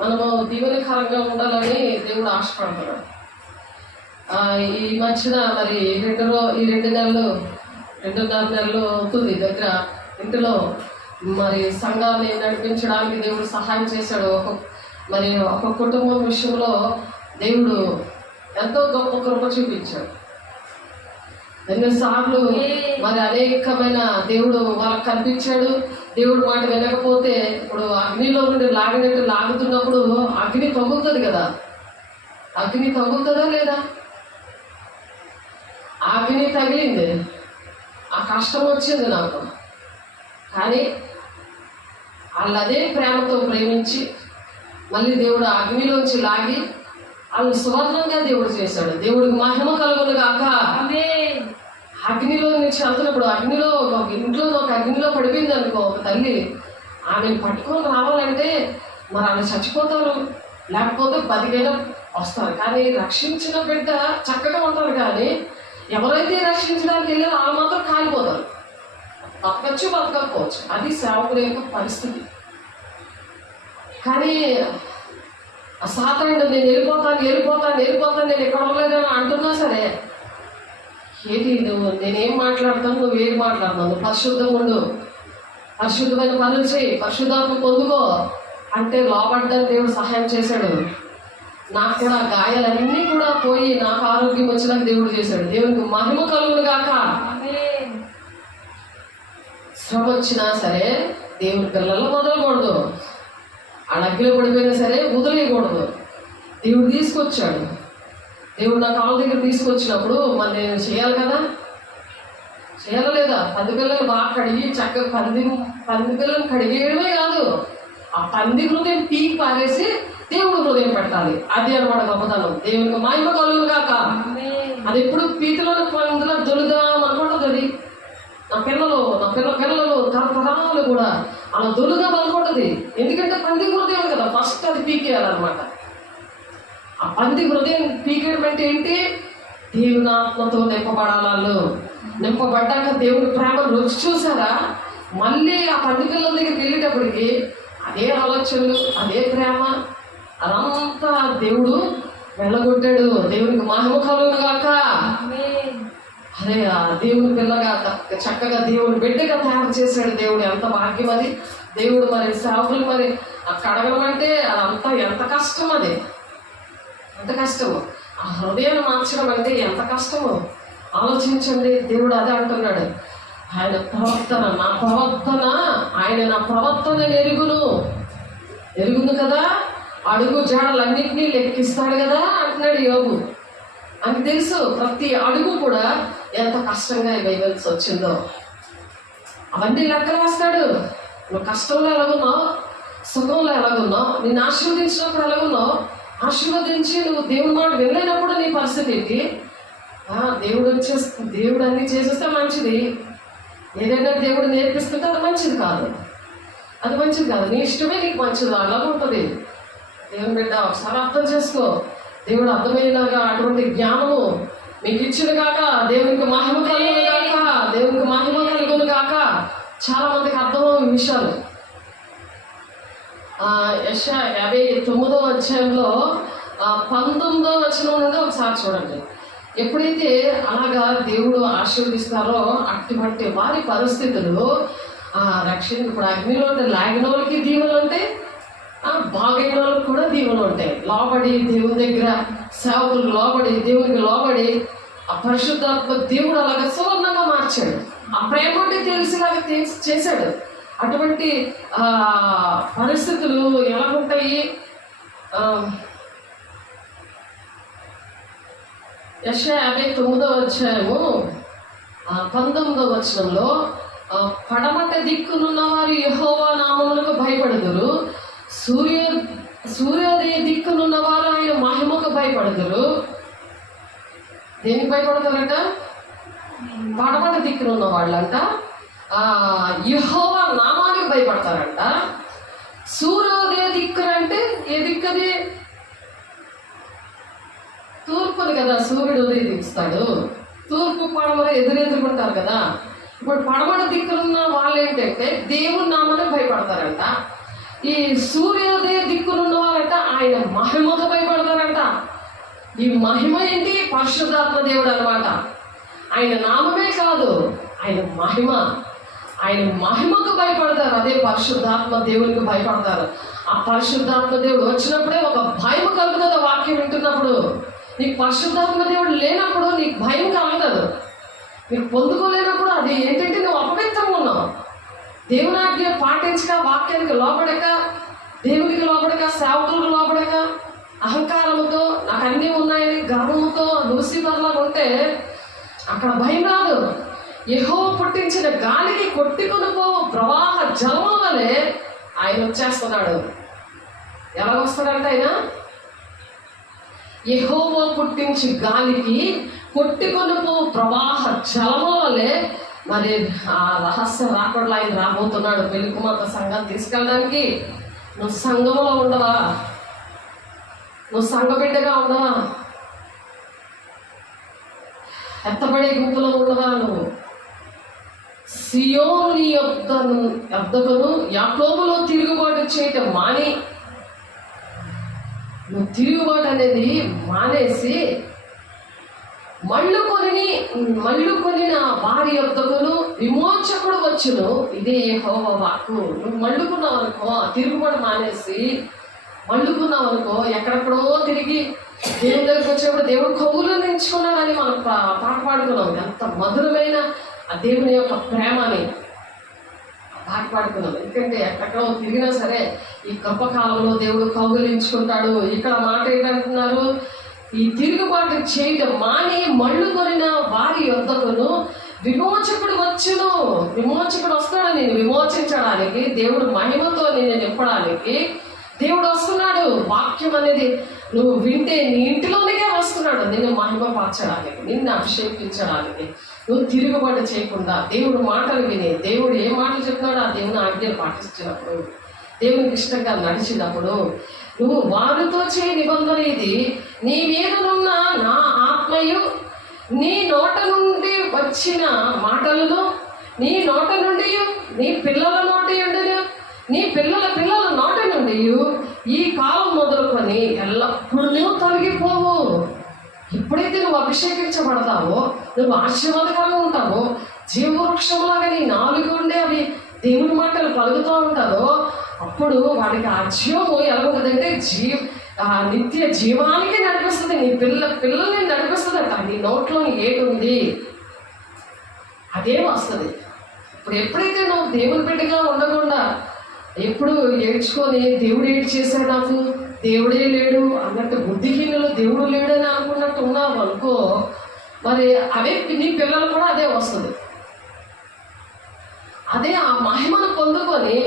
మనము దీవెనకరంగా ఉండాలని దేవుడు ఆశపడుతున్నాడు. ఈ మధ్యన మరి 2.5 నెలలు అవుతుంది దగ్గర ఇంటిలో మరి సంఘాన్ని నడిపించడానికి దేవుడు సహాయం చేశాడు. ఒక కుటుంబం విషయంలో దేవుడు ఎంతో గొప్ప కృప చూపించాడు. ఎన్నోసార్లు మరి అనేకమైన దేవుడు వాళ్ళకి కనిపించాడు. దేవుడు మాట వినకపోతే ఇప్పుడు అగ్నిలో నుండి లాగినట్టు లాగుతున్నప్పుడు అగ్ని తగులుతుంది కదా. అగ్ని తగులుతుందా లేదా? అగ్ని తగిలింది, ఆ కష్టం వచ్చింది నాకు. కానీ వాళ్ళు అదే ప్రేమతో ప్రేమించి మళ్ళీ దేవుడు అగ్నిలోంచి లాగి వాళ్ళు సువర్ణంగా దేవుడు చేశాడు. దేవుడికి మహిమ కలుగును గాక. అగ్నిలో నుంచి వెళ్తున్నప్పుడు ఇంట్లో ఒక అగ్నిలో పడిపోయింది అనుకో ఒక తల్లి, ఆమెను పట్టుకొని రావాలంటే మరి ఆమె చచ్చిపోతారు, లేకపోతే బతికైనా వస్తారు. కానీ రక్షించిన బిడ్డ చక్కగా ఉంటారు. కానీ ఎవరైతే రక్షించడానికి వెళ్ళారో వాళ్ళు మాత్రం కాలిపోతారు. బతకచ్చు బతకపోవచ్చు, అది సేవకుల యొక్క పరిస్థితి. కానీ సాతానుడు నేను వెళ్ళిపోతాను నేను ఎక్కడ ఉండలేదని అంటున్నా సరే ఏంటి నువ్వు, నేనేం మాట్లాడతాను, నువ్వేం మాట్లాడుతున్నావు, నువ్వు పరిశుద్ధంగా ఉండు, పరిశుద్ధమైన పనులు చేయి, పరిశుద్ధాత్మ పొందుకో అంటే లోపడ్డానికి దేవుడు సహాయం చేశాడు. నాకు కూడా గాయాలన్నీ కూడా పోయి నాకు ఆరోగ్యం వచ్చేలాగా దేవుడు చేశాడు. దేవునికి మహిమ కలుగును గాక. శ్రమ వచ్చినా సరే దేవుని పిల్లల్లో వదలకూడదు, ఆ అగ్గిలో పడిపోయినా సరే వదిలేయకూడదు. దేవుడు తీసుకొచ్చాడు. దేవుడు నా కాళ్ళ దగ్గర తీసుకొచ్చినప్పుడు మరి నేను చేయాలి కదా, చేయాలి లేదా? పంది పిల్లలు బాగా కడిగి చక్కగా పంది పిల్లలు కడిగేయడమే కాదు, ఆ పంది హృదయం పీకి పారేసి దేవుడు హృదయం పెట్టాలి. అది అనమాట గొప్పతనం. దేవునికి మహిమ కలుగును గాక. అది ఎప్పుడు పీతిలో పందులో దొలుదాం అనుకుంటుంది. అది నా పిల్లలు తరతరాలు కూడా అలా దొలుదాం అనుకుంటుంది. ఎందుకంటే పంది హృదయం కదా, ఫస్ట్ అది పీకేయాలన్నమాట. ఆ పంది హృదయం పీకేయడం అంటే ఏంటి? దేవుని ఆత్మతో నింపబడాలి. నింపబడ్డాక దేవుని ప్రేమ రుచి చూసారా, మళ్ళీ ఆ పంది పిల్లల దగ్గరికి వెళ్ళేటప్పటికి అదే ఆలోచనలు, అదే ప్రేమ, అదంతా దేవుడు వెళ్ళగొట్టాడు. దేవునికి మహిమ కలుగును గాక. అదే ఆ దేవుని పిల్లగా చక్కగా దేవుని బిడ్డగా తయారు చేశాడు దేవుడు. ఎంత భాగ్యం అది. దేవుడు మరి సేవకులు మరి కడగడం అంటే అదంతా ఎంత కష్టం, అది ఎంత కష్టము. ఆ హృదయాన్ని మార్చడం అంటే ఎంత కష్టమో ఆలోచించండి. దేవుడు అదే అంటున్నాడు, ఆయన ప్రవర్తన నా ప్రవర్తన, ఆయన నా ప్రవర్తన ఎరుగును కదా, అడుగు జాడలన్నింటినీ లెక్కిస్తాడు కదా అంటున్నాడు యోబు. అని తెలుసు ప్రతి అడుగు కూడా ఎంత కష్టంగా వేయవలసి వచ్చిందో. అవన్నీ లెక్కలు వేస్తాడు. నువ్వు కష్టంలో ఎలాగున్నావు, సుఖంలో ఎలాగున్నావు, నిన్ను ఆశీర్వదించినప్పుడు ఎలాగున్నావు, ఆశీర్వదించి నువ్వు దేవుని మాట వెళ్ళినప్పుడు నీ పరిస్థితి ఏంటి? దేవుడు అన్ని చేసేస్తే మంచిది. ఏదైనా దేవుడు నేర్పిస్తుంటే అది మంచిది కాదు, అది మంచిది కాదు. నీ ఇష్టమే నీకు మంచిది, అలాగ ఉంటుంది. దేవుని బిడ్డ ఒకసారి అర్థం చేసుకో. దేవుడు అర్థమయ్యేలాగా అటువంటి జ్ఞానము మీకు ఇచ్చిన కాక దేవునికి మహిమ కలుగును కాక, దేవునికి మహిమ కలుగును కాక. చాలా మందికి అర్థమయ్యే విషయాలు. యెషయా 59వ అధ్యాయంలో 19వ వచనం నుండి ఒకసారి చూడండి. ఎప్పుడైతే అలాగా దేవుడు ఆశీర్వదిస్తారో అటువంటి వారి పరిస్థితులు రక్షణ. ఇప్పుడు అగ్నిలో లాగిన వాళ్ళకి దీవెనలు ఉంటాయి, బాగైన వాళ్ళకి కూడా దీవెనలు ఉంటాయి. లోబడి దేవుని దగ్గర సేవకులకు లోబడి దేవునికి లోబడి ఆ పరిశుద్ధాత్మ దేవుడు అలాగా సువర్ణంగా మార్చాడు. ఆ ప్రేమ అంటే తెలిసేలాగా చేశాడు. అటువంటి పరిస్థితులు ఎలాగుంటాయి? యెషయా 59వ అధ్యాయము 19వ వచనంలో, పడమట దిక్కునున్న వారు యెహోవా నామములకు భయపడుదురు, సూర్యోదయ దిక్కునున్న వారు ఆయన మహిమకు భయపడుదురు. దేనికి భయపడతారంట? పడమట దిక్కునున్న వాళ్ళంట యెహోవా నామానికి భయపడతారంట. సూర్యోదయ దిక్కునంటే ఏ దిక్కది? తూర్పుని కదా సూర్యుడు ఉదయిస్తాడు. తూర్పు పడమర ఎదురెదురుకుంటారు కదా. ఇప్పుడు పడమట దిక్కునున్న వాళ్ళు ఏంటంటే దేవుని నామానికి భయపడతారంట. ఈ సూర్యోదయ దిక్కునున్న వాళ్ళంట ఆయన మహిమకు భయపడతారంట. ఈ మహిమ ఏంటి? పరిశుద్ధాత్మ దేవుడు అనమాట. ఆయన నామమే కాదు, ఆయన మహిమ. ఆయన మహిమకు భయపడతారు. అదే పరిశుద్ధాత్మ దేవునికి భయపడతారు. ఆ పరిశుద్ధాత్మ దేవుడు వచ్చినప్పుడే ఒక భయం కలుగుతుంది. వాక్యం వింటున్నప్పుడు నీకు పరిశుద్ధాత్మ దేవుడు లేనప్పుడు నీకు భయం కలగదు. నీకు పొందుకోలేనప్పుడు అది ఏంటంటే నువ్వు అపవిత్రంగా ఉన్నావు. దేవుని ఆజ్ఞ పాటించక, వాక్యానికి లోపడక, దేవునికి లోపడక, సేవకులకు లోపడక, అహంకారంతో నాకు అన్నీ ఉన్నాయని గర్వంతో లూసిఫర్లాగా ఉంటే అక్కడ భయం రాదు. యెహోవా పుట్టించిన గాలికి కొట్టుకొని పో ప్రవాహ జలం వలె ఆయన వచ్చేస్తున్నాడు. ఎలాగొస్తాడంట ఆయన? యెహోవా పుట్టించి గాలికి కొట్టుకొని పో ప్రవాహ జలము వలె. మరి ఆ రహస్య రాకుండా ఆయన రాబోతున్నాడు పెళ్లి కుమార్తె సంఘాన్ని తీసుకెళ్ళడానికి. నువ్వు సంఘంలో ఉండవా? నువ్వు సంఘ బిడ్డగా ఉండవా? ఎత్తబడే గుంపులో ఉండవా? నువ్వు సియోను యొద్దకును యాకోబులో తిరుగుబాటు చేయటం మాని, నువ్వు తిరుగుబాటు అనేది మానేసి మళ్ళు కొనిన వారి యొద్దకును విమోచకుడు వచ్చును. ఇదే యెహోవా వాక్కు. నువ్వు మళ్ళుకున్నావు అనుకో, తిరుగుబడి మానేసి మళ్ళుకున్నావు అనుకో, ఎక్కడెక్కడో తిరిగి దేవుని దగ్గరికి వచ్చేప్పుడు దేవుడు కవులు నించుకున్నాడని మనం పాట పాడుకున్నాం. ఎంత మధురమైన ఆ దేవుని యొక్క ప్రేమని పాట పాడుకున్నాం. ఎందుకంటే ఎక్కడెక్కడో తిరిగినా సరే ఈ కృపకాలంలో దేవుడు కౌగులించుకుంటాడు. ఇక్కడ మాట ఏంటంటున్నారు, ఈ తిరుగుబాటు చేయడం మాని మళ్ళు కొనిన వారి యొద్దకును విమోచకుడు వచ్చును. విమోచకుడు వస్తాడు నిన్ను విమోచించడానికి, దేవుడు మహిమతో నిన్ను నింపడానికి దేవుడు వస్తున్నాడు. వాక్యం అనేది నువ్వు వింటే నీ ఇంటిలోనికే వస్తున్నాడు నిన్ను మహిమపరచడానికి, నిన్ను అభిషేకించడానికి. నువ్వు తిరుగుబాటు చేయకుండా దేవుడు మాటలు విని, దేవుడు ఏ మాటలు చెప్పినాడో ఆ దేవుని ఆజ్ఞలు పాటించినప్పుడు, దేవునికి ఇష్టంగా నడిచినప్పుడు, నువ్వు వారితో చేయ నిబంధన ఇది, నీ మీదనున్న నా ఆత్మయు నీ నోట నుండి వచ్చిన మాటలను నీ నోట నుండి నీ పిల్లల నోటి ఉండను నీ పిల్లల నోట నుండి ఈ కాలం మొదలుకొని ఎల్లప్పుడూ తొలగిపోవు. ఎప్పుడైతే నువ్వు అభిషేకించబడతావో, నువ్వు ఆశీర్వాదకరంగా ఉంటావో, జీవవృక్షంలాగా నీ నాలుగు ఉండే అవి దేవుని మాటలు పలుకుతూ ఉంటారో, అప్పుడు వాడికి ఆ జీవము ఎలా ఉంటుందంటే నిత్య జీవానికి నడిపిస్తుంది. నీ పిల్లల్ని నడిపిస్తుంది అంట. నీ నోట్లో ఏటి ఉంది అదే వస్తుంది. ఇప్పుడు ఎప్పుడైతే నువ్వు దేవుని బిడ్డగా ఉండకుండా ఎప్పుడు ఏడ్చుకొని దేవుడు ఏడు చేశాడు, నాకు దేవుడే లేడు అన్నట్టు, బుద్ధిహీనులు దేవుడు లేడని అనుకున్నట్టు ఉన్నావు అనుకో, మరి అవే నీ పిల్లలు కూడా అదే వస్తుంది. అదే ఆ మహిమను పొందుకొని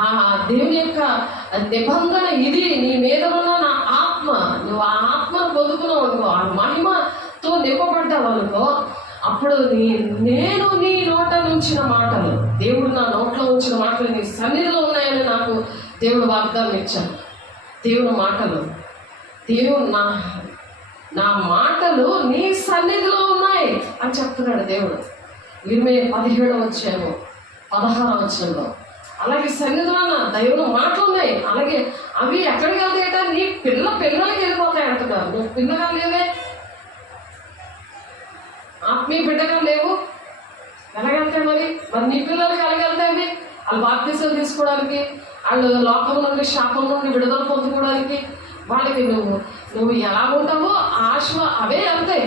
ఆ దేవుని యొక్క నిబంధన ఇది, నీ మీద ఉన్న నా ఆత్మ, నువ్వు ఆ ఆత్మను పొందుకున్నావు అనుకో, ఆ మహిమతో నింపబడ్డావు అనుకో, అప్పుడు నేను నీ నోట ఉంచిన మాటలు, దేవుడు నా నోట్లో ఉంచిన మాటలు నీ సన్నిధిలో ఉన్నాయని నాకు దేవుడు వాగ్దానం ఇచ్చాను. దేవుని మాటలు, దేవుడు నా మాటలు నీ సన్నిధిలో ఉన్నాయి అని చెప్తున్నాడు దేవుడు. 17వ అధ్యాయము 16వ వచనంలో. అలాగే సన్నిధిలో నా దేవుని మాటలు ఉన్నాయి. అలాగే అవి ఎక్కడికి వెళ్తాయట, నీ పిల్లలకి వెళ్ళిపోతాయి అంటున్నారు. నువ్వు పిల్లగా లేవే, ఆత్మీయ బిడ్డగా లేవు, ఎలాగెళ్తాయి మరి నీ పిల్లలకి ఎలాగెళ్తాయి అవి? వాళ్ళు బాప్తిసం తీసుకోవడానికి, వాళ్ళు లోకం నుండి శాపం నుండి విడుదల పొందుకోవడానికి, వాళ్ళకి నువ్వు ఎలా ఉంటావో ఆశ అవే వెళ్తాయి.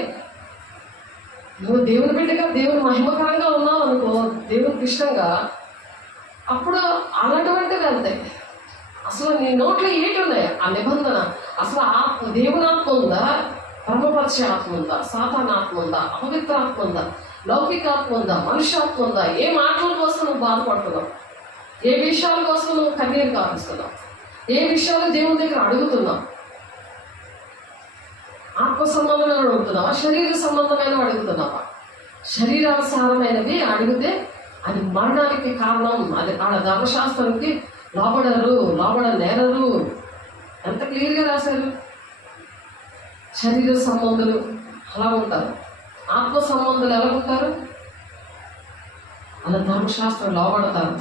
నువ్వు దేవుని బిడ్డగా దేవుని మహిమకరంగా ఉన్నావు అనుకో, దేవునికి ఇష్టంగా, అప్పుడు అలాంటివంటివి వెళ్తాయి. అసలు నీ నోట్లో ఏంటి ఉన్నాయి ఆ నిబంధన? అసలు దేవుని ఆత్మ ఉందా, బ్రహ్మపరిచే ఆత్మ ఉందా, సాతాన ఆత్మ ఉందా, అపవిత్ర ఆత్మ ఉందా, లౌకిక ఆత్మ ఉందా, మనుష్యాత్మ ఉందా? ఏ మాటల కోసం నువ్వు బాధపడుతున్నావు? ఏ విషయాల కోసం నువ్వు కన్నీరు కారుస్తున్నావు? ఏ విషయాలు దేవుని దగ్గర అడుగుతున్నావు? ఆత్మ సంబంధమైన అడుగుతున్నావా, శరీర సంబంధమైన అడుగుతున్నావా? శరీరానుసారమైనవి అడిగితే అది మరణానికి కారణం. అది ఆడ ధర్మశాస్త్రానికి లోబడనేరరు. ఎంత క్లియర్గా రాశారు. శరీర సంబంధులు అలా ఉంటారు, ఆత్మ సంబంధులు ఎలా ఉంటారు? అలా ధర్మశాస్త్రం లోబడతారు.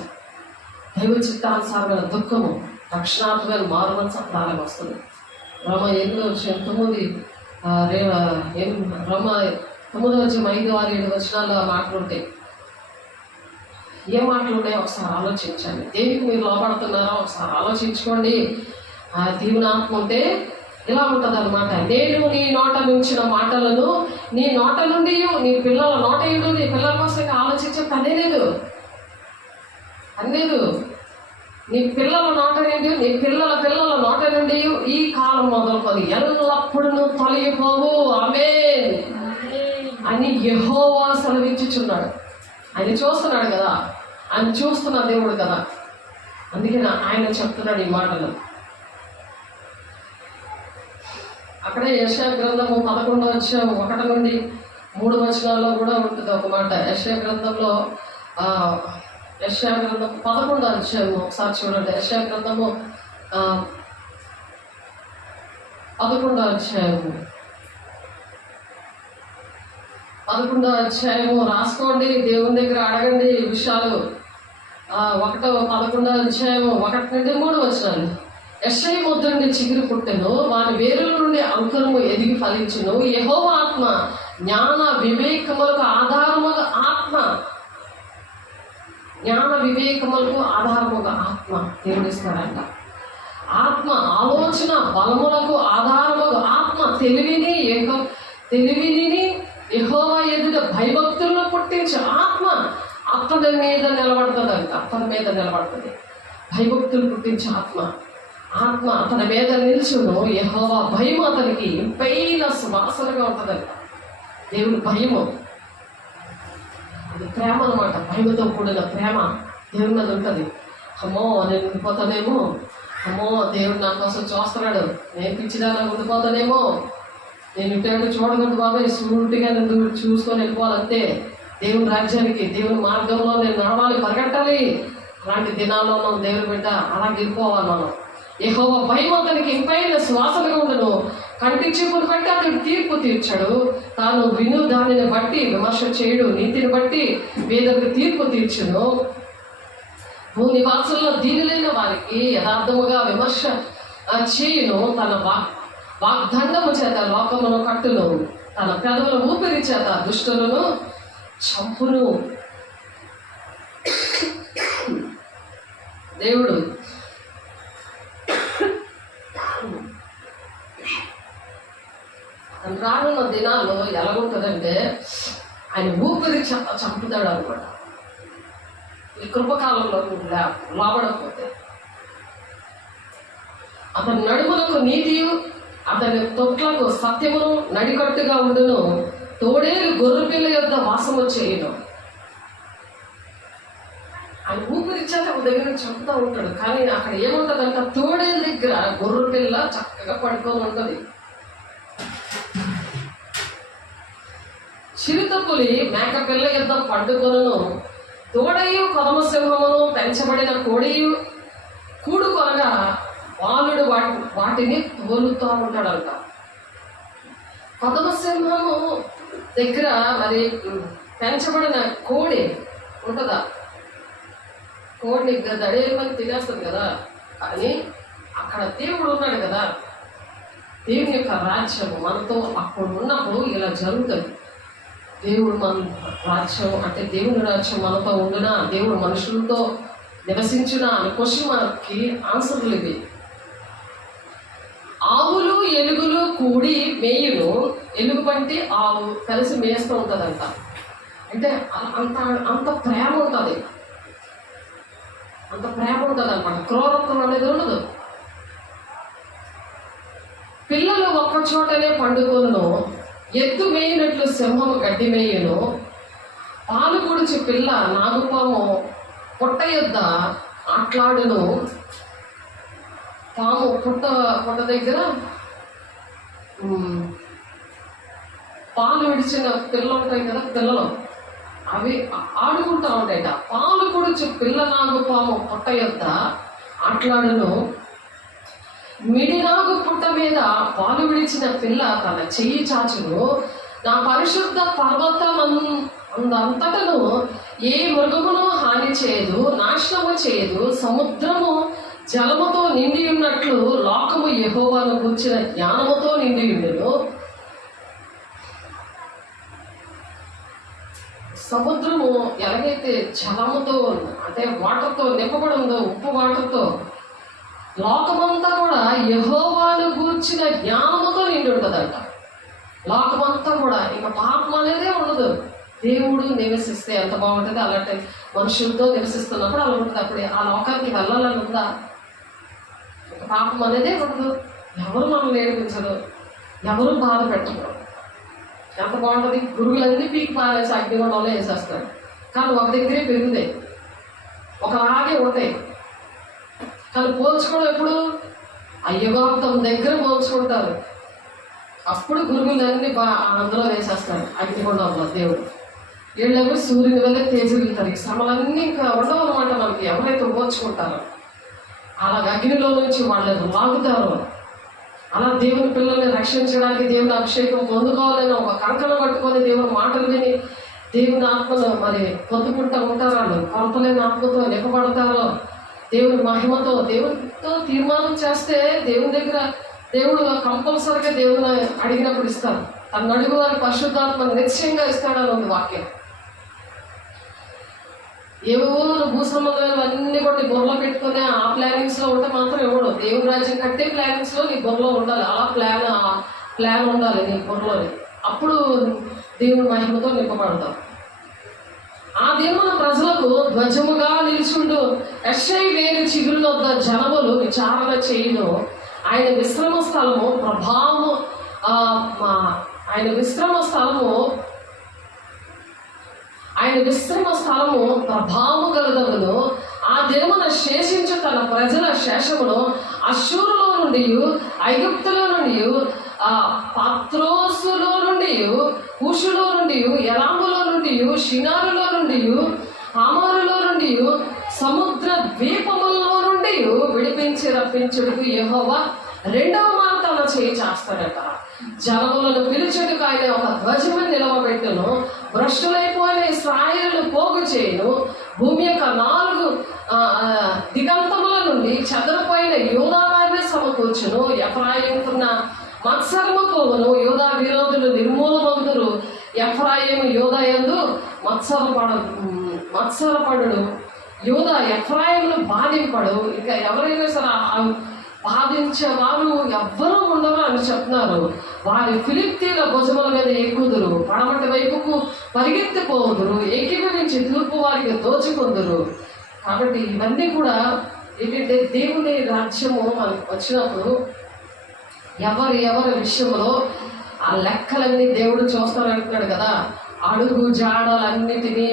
దైవ చిత్తానుసారమైన దుఃఖము, రక్షణాత్మకమైన మారుమనసు ప్రారంభం వస్తుంది. రమ 8:9 రమ 9:5-6-7 వచనాలు మాటలు ఉంటాయి. ఏ మాటలు ఉన్నాయో ఒకసారి ఆలోచించండి. దేనికి మీరు లోపడుతున్నారో ఒకసారి ఆలోచించుకోండి. ఆ దేవుని ఆత్మ ఉంటే ఇలా ఉంటుంది అనమాట. నేను నీ నోట నుంచిన మాటలను నీ నోట నుండి నీ పిల్లల నోట ఏడు, నీ పిల్లల కోసం ఆలోచించే పనే లేదు. అనేది నీ పిల్లల నోట నుండి, నీ పిల్లల నోట నుండి ఈ కాలం మొదలుకొని ఎల్లప్పుడూ తొలగిపోవు ఆమేన్ అని యెహోవా సెలవిచ్చుచున్నాడు. ఆయన చూస్తున్నాడు కదా, ఆయన చూస్తున్న దేవుడు కదా, అందుకే ఆయన చెప్తున్నాడు ఈ మాటలు. అక్కడే యెషయా గ్రంథము 11:1-3 వచనాల్లో కూడా ఉంటుంది ఒక మాట. యెషయా గ్రంథంలో యెషయా గ్రంథం 11 ఒకసారి చూడండి. యెషయా గ్రంథము 11 రాసుకోండి, దేవుని దగ్గర అడగండి ఈ విషయాలు. 11:1-3 వచనాలు. యెషయా ముద్ద నుండి చిగురు పుట్టెను, వారి వేరుల నుండి అంకురము ఎదిగి ఫలించును. యెహోవా ఆత్మ జ్ఞాన వివేకములకు ఆధారముగా ఆత్మ, జ్ఞాన వివేకములకు ఆధారముగా ఆత్మ దేవుడిస్తాడంట. ఆత్మ ఆలోచన బలములకు ఆధారముగా ఆత్మ తెలివిని యెహోవా ఎదుట భయభక్తులను పుట్టించే ఆత్మ అతని మీద నిలబడుతుందంట. అతని మీద నిలబడుతుంది. భయభక్తులు పుట్టించే ఆత్మ అతని మీద నిల్చును. యెహోవా భయం అతనికి ఇంపైన సువాసనగా ఉంటుందంట. దేవుని భయము అది ప్రేమ అనమాట. భయముతో కూడిన ప్రేమ దేవుని మీద ఉంటుంది. అమ్మో నేను ఉండిపోతానేమో, అమ్మో దేవుడు నా కోసం చూస్తున్నాడు, నేను పిచ్చిదానా ఉండిపోతానేమో, నేను ఇటు చూడకూడదు బాబాయ్, సూటిగా నేను చూసుకొని వెళ్ళిపోవాలంతే. దేవుని రాజ్యానికి దేవుని మార్గంలో నేను నడవాలి, పరిగెట్టాలి. అలాంటి దినాల్లో మనం దేవుని బిడ్డ అలా గెలిపోవాలి. మనం యెహోవా భయం అతనికి ఇంపైన శ్వాసలుగా ఉండను. కంటి చూపును బట్టి అతడు తీర్పు తీర్చాడు. తాను విను దానిని బట్టి విమర్శ చేయడు. నీతిని బట్టి వేదకు తీర్పు తీర్చును. భూనివాసుల్లో దీనిలైన వారికి యథార్థముగా విమర్శ చేయును. తన వాగ్దండము చేత లోకమును కట్టును. తన పెదవుల ఊపిరి చేత దుష్టులను చంపును. దేవుడు రానున్న దినాల్లో ఎలాగుంటుందంటే ఆయన ఊపిరి చేత చంపుతాడు అనమాట. ఈ కృపకాలంలో లోబడకపోతే అతని నడుములకు నీతియు అతని తొట్లకు సత్యమును నడికట్టుగా ఉండును. తోడేలు గొర్రె పిల్ల యొద్ద వాసము చేయును. ఆయన ఊపిరిచ్చాక ఒక దగ్గర చంపుతూ ఉంటాడు. కానీ అక్కడ ఏముంటుందంట, తోడేల దగ్గర గొర్రె పిల్ల చక్కగా పడుకొని ఉంటుంది. చిరుతపులి మేక పిల్ల యొద్ద పండుకొను. తోడయు కొదమసింహమును పెంచబడిన కోడియు కూడు కొనగా బాలుడు వాటిని తోలుతూ ఉంటాడంట. కొదమసింహము దగ్గర మరి పెంచబడిన కోడి ఉంటుందా? కోడిని దడేమని తినేస్తుంది కదా. కానీ అక్కడ దేవుడు ఉన్నాడు కదా. దేవుని యొక్క రాజ్యము మనతో అప్పుడు ఉన్నప్పుడు ఇలా జరుగుతుంది. దేవుడు మన రాజ్యం అంటే దేవుని రాజ్యం మనతో ఉండునా, దేవుడు మనుషులతో నివసించునా అని క్వశ్చన్ మనకి ఆన్సర్లు ఇవి. ఆవులు ఎలుగులు కూడి మేయును. ఎలుగు బట్టి ఆవు కలిసి మేస్తూ ఉంటుందంట. అంటే అంత ప్రేమ ఉంటుంది, అంత ప్రేమ ఉంటుంది అనమాట. క్రూరత్వం అనేది ఉండదు. పిల్లలు ఒక్క చోటనే పండుకొను. ఎద్దు మేయినట్లు సింహము గడ్డి మేయును. పాలు పొడిచి పిల్ల నాగుపాము పుట్ట యొద్ద ఆట్లాడును. పాము పుట్ట దగ్గర పాలు విడిచిన పిల్లలు ఉంటాయి కదా, పిల్లలు అవి ఆడుకుంటూ ఉంటాయట. పాలు పొడిచి పిల్ల నాగుపాము పుట్ట యొద్ద ఆట్లాడును. మిడినాగు పుట్ట మీద పాలు విడిచిన పిల్ల తన చెయ్యి చాచును. నా పరిశుద్ధ పర్వతం అంతటను ఏ మృగమును హాని చేయదు, నాశనము చేయదు. సముద్రము జలముతో నిండి ఉన్నట్లు లోకము యెహోవాను గూర్చిన జ్ఞానముతో నిండి ఉండెను. సముద్రము ఎలాగైతే జలముతో అంటే వాటర్తో నింపబడి ఉందో, ఉప్పు వాటర్తో, లోకమంతా కూడా యెహోవాను గూర్చిన జ్ఞానముతో నిండి ఉంటుందంట. లోకమంతా కూడా ఇక పాపం అనేదే ఉండదు. దేవుడు నివసిస్తే ఎంత బాగుంటుంది. అలాంటి మనుషులతో నివసిస్తున్నప్పుడు అలా ఉంటుంది. అప్పుడు ఆ లోకానికి వెళ్ళాలని ఉందా? ఇక పాపం అనేదే ఉండదు. ఎవరు మనల్ని నేర్పించరు, ఎవరు బాధ పెట్టరు. ఎంత బాగుంటుంది. గురువులన్నీ పీకి పారేసి అగ్నిగుండంలో వేసేస్తాడు. కానీ ఒక దగ్గరే పెరుగుతాయి, ఒకలాగే ఉంటాయి. కానీ పోల్చుకోవడం ఎప్పుడు అయ్యగాంతం దగ్గర పోల్చుకుంటారు. అప్పుడు గురువులన్నీ అందులో వేసేస్తాడు అగ్నిగుండంలో దేవుడు. వీళ్ళేమో సూర్యుని వల్ల తేజరిల్తారు. ఈ శ్రమలన్నీ ఇంకా ఉండవు అనమాట మనకి. ఎవరైతే పోల్చుకుంటారో అలాగ అగ్నిలో నుంచి వాళ్ళని లాగుతారు. అలా దేవుని పిల్లల్ని రక్షించడానికి దేవుని అభిషేకం పొందుకోవాలని ఒక కంకణం పట్టుకొని దేవుని మాటలు విని దేవుని ఆత్మను మరి పొందుకుంటూ ఉంటారు. వాళ్ళు కొరతలేని ఆత్మతో నింపబడతారు. దేవుని మహిమతో దేవునితో తీర్మానం చేస్తే దేవుని దగ్గర దేవుడు కంపల్సరిగా దేవుని అడిగినప్పుడు ఇస్తారు. తను అడుగు వారి పరిశుద్ధాత్మ నిశ్చయంగా ఇస్తాడని ఉంది వాక్యం. ఏవో భూసంబంధాలన్నీ కూడా నీ బుర్రలో పెట్టుకుని ఆ ప్లానింగ్స్లో ఉంటే మాత్రం ఇవ్వడు. దేవుని రాజ్యం కట్టే ప్లానింగ్స్లో నీ బుర్రలో ఉండాలి. అలా ప్లాన్ ఉండాలి నీ బుర్రలోని. అప్పుడు దేవుని మహిమతో నింపబడతాం. ఆ దినమున ప్రజలకు ధ్వజముగా నిలుచుండు యెషై వేరు చిగురుల వద్ద జనములు విచారణ చేయును. ఆయన విశ్రమ స్థలము ప్రభావము ఆయన విశ్రమ స్థలము ప్రభావము గలదగును. ఆ దినమున శేషించు తన ప్రజల శేషమును అశ్షూరులో నుండి, ఐగుప్తులో నుండి, పాత్రోసులో నుండి, కూషులో నుండి, ఎలాములో నుండి, షినారులో నుండి, హామారులో నుండి, సముద్ర ద్వీపములలో నుండి విడిపించి రప్పించుటకు యెహోవా రెండవ మాట తన చేయి చేస్తాడట. జనములను పిలుచుటకు ఆయన ఒక ధ్వజమును నిలవబెట్టును. భ్రష్టులైపోయిన ఇశ్రాయేలును పోగు చేయును. భూమి యొక్క 4 దిగంతముల నుండి చెదరిపోయిన యూదా వారిని సమకూర్చును. ఎఫ్రాయిముకున్న మత్సరము పోవును. యూదా విరోధులు నిర్మూలమగుదురు. ఎఫ్రాయిము యూదా యందు మత్సరపడు. యూదా ఎఫ్రాయిమును బాధింపడు. ఇంకా ఎవరైనా సరే బాధించేవారు ఎవ్వరూ ఉండరు అని చెప్తున్నారు. వారి ఫిలిష్తీయుల భుజముల మీద ఎక్కుదురు. పడమటి వైపుకు పరిగెత్తిపోదురు. ఏకీభవించి తూర్పు వారికి దోచుకుందురు. కాబట్టి ఇవన్నీ కూడా ఏంటంటే దేవుని రాజ్యము మనకు వచ్చినప్పుడు ఎవరి విషయంలో ఆ లెక్కలన్నీ దేవుడు చూస్తానంటున్నాడు కదా. అడుగు జాడలన్నిటినీ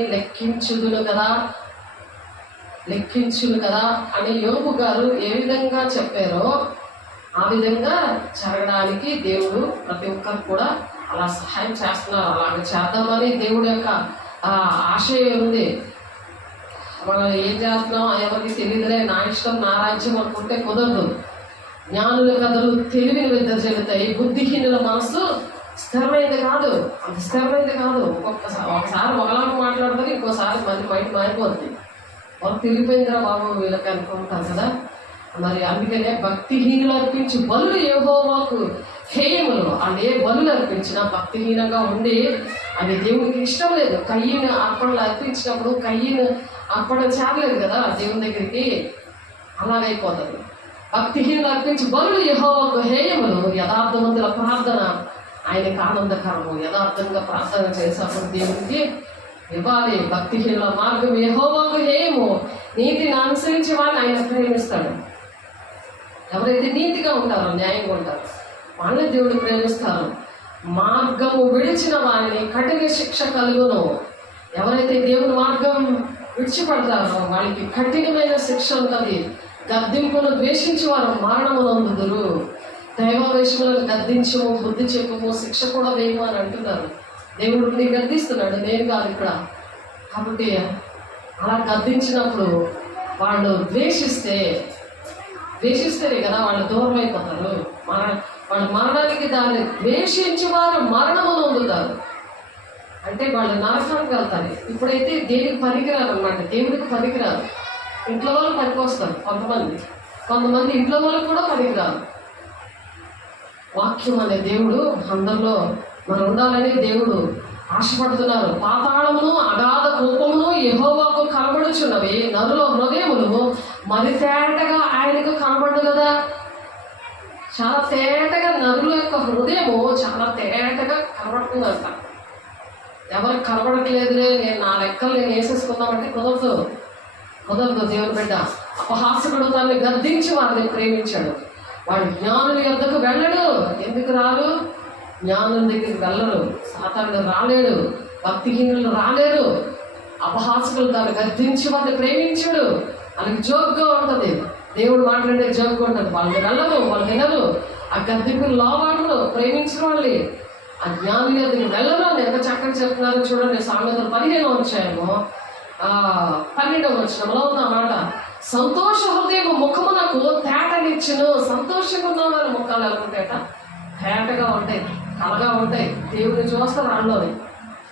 లెక్కించును కదా అని యోబు గారు ఏ విధంగా చెప్పారో ఆ విధంగా జరగడానికి దేవుడు ప్రతి ఒక్కరు కూడా అలా సహాయం చేస్తున్నారు. అలాగ చేద్దామని దేవుడి యొక్క ఆశయం ఉంది. మనం ఏం చేస్తున్నాం ఎవరికి తెలియదులే, నా ఇష్టం నా రాజ్యం అనుకుంటే కుదరదు. జ్ఞానుల కథలు తెలివిని వెదజల్లుతాయి. బుద్ధిహీనుల మనసు స్థిరమైంది కాదు, అంత స్థిరమైంది కాదు. ఒకసారి ఒకలాగా మాట్లాడుతుంది, ఇంకోసారి మైండ్ మారిపోతుంది. వాళ్ళు తిరిగిపోయిందిరా బాబు వీళ్ళకి అనుకుంటారు కదా. మరి అందుకనే భక్తిహీనులు అర్పించి బలులు యెహోవాకు హేయములు. వాళ్ళు ఏ బలులు అర్పించినా భక్తిహీనంగా ఉండి అది దేవునికి ఇష్టం లేదు. కయ్యను అర్పణలు అర్పించినప్పుడు కయ్యను అర్పణ చేరలేదు కదా దేవుని దగ్గరికి. అలాగైపోతుంది. భక్తిహీనులు అర్పించి బలులు యెహోవాకు హేయములు. యథార్థవంతుల ప్రార్థన ఆయనకు ఆనందకరము. యథార్థంగా ప్రార్థన చేసినప్పుడు దేవునికి ఇవ్వాలి. భక్తిహీనుల మార్గం యెహోవాకు హేయము. నీతిని అనుసరించి వాడిని ఆయన ప్రేమిస్తాడు. ఎవరైతే నీతిగా ఉంటారో, న్యాయంగా ఉంటారో వాళ్ళని దేవుడు ప్రేమిస్తారు. మార్గము విడిచిన వారిని కఠిన శిక్ష కలుగును. ఎవరైతే దేవుని మార్గం విడిచిపడతారో వాళ్ళకి కఠినమైన శిక్ష ఉంటుంది. గద్దింపును ద్వేషించి వారు మరణమునందుదురు. దైవావేశములను గద్దించము, బుద్ధి చెప్పము, శిక్ష కూడా వేయము అని అంటున్నారు. దేవుడు నీకు గద్దిస్తున్నాడు, నేను కాదు ఇక్కడ. కాబట్టి అలా గద్దించినప్పుడు వాళ్ళు ద్వేషిస్తేనే కదా వాళ్ళు దూరం అయిపోతారు. వాళ్ళ మరణానికి దాన్ని ద్వేషించి వారు మరణమును పొందుతారు. అంటే వాళ్ళు నరకానికి వెళ్తారు. ఇప్పుడైతే దేనికి పనికిరారు అన్నమాట, దేవుడికి పనికిరారు. ఇంట్లో వాళ్ళు పనికొస్తారు కొంతమంది ఇంట్లో వాళ్ళకి కూడా పనికిరారు. వాక్యం అనే దేవుడు అందరిలో మరి ఉండాలని దేవుడు ఆశపడుతున్నారు. పాతాళమును అగాధ కోపమును యెహోవాకు కనబడుచున్నవి. నరుల హృదయములు మరి తేటగా ఆయనకు కనబడు కదా. చాలా తేటగా నరుల యొక్క హృదయము చాలా తేటగా కనబడుతుందంట. ఎవరికి కనబడట్లేదులే, నేను నా లెక్కలు నేను వేసేసుకుందామంటే కుదరదు. దేవుని బిడ్డ. అపహాసకుడు తనని గద్దించి వారిని ప్రేమించాడు. వాడు జ్ఞానుల యొద్దకు వెళ్ళడు. ఎందుకు రారు? జ్ఞానుల దగ్గరికి వెళ్ళరు. సాతానుడు రాలేడు, భక్తిహీనులు రాలేరు. అపహాసకులు దాన్ని గద్దించి వారిని ప్రేమించాడు. వాళ్ళకి జోక్గా ఉంటుంది, దేవుడు మాట్లాడే జోక్గా ఉంటుంది. వాళ్ళని వెళ్ళరు, వాళ్ళు వినరు. ఆ గద్దింపులు లోవాడరు, ప్రేమించిన వాళ్ళు ఆ జ్ఞానుల దగ్గరికి వెళ్ళరు అని ఎంత చక్కగా చెప్తున్నారు చూడండి. సామెతలు 15వ అధ్యాయము 12వ వచనంలో ఉందన్నమాట. సంతోష హృదయము ముఖమునకు తేటనిచ్చును. సంతోషంగా ఉన్న వాళ్ళ ముఖాలు ఎలా ఉంటాయట? తేటగా ఉంటాయి, కలగా ఉంటాయి. దేవుడిని చూస్తారు వాళ్ళని.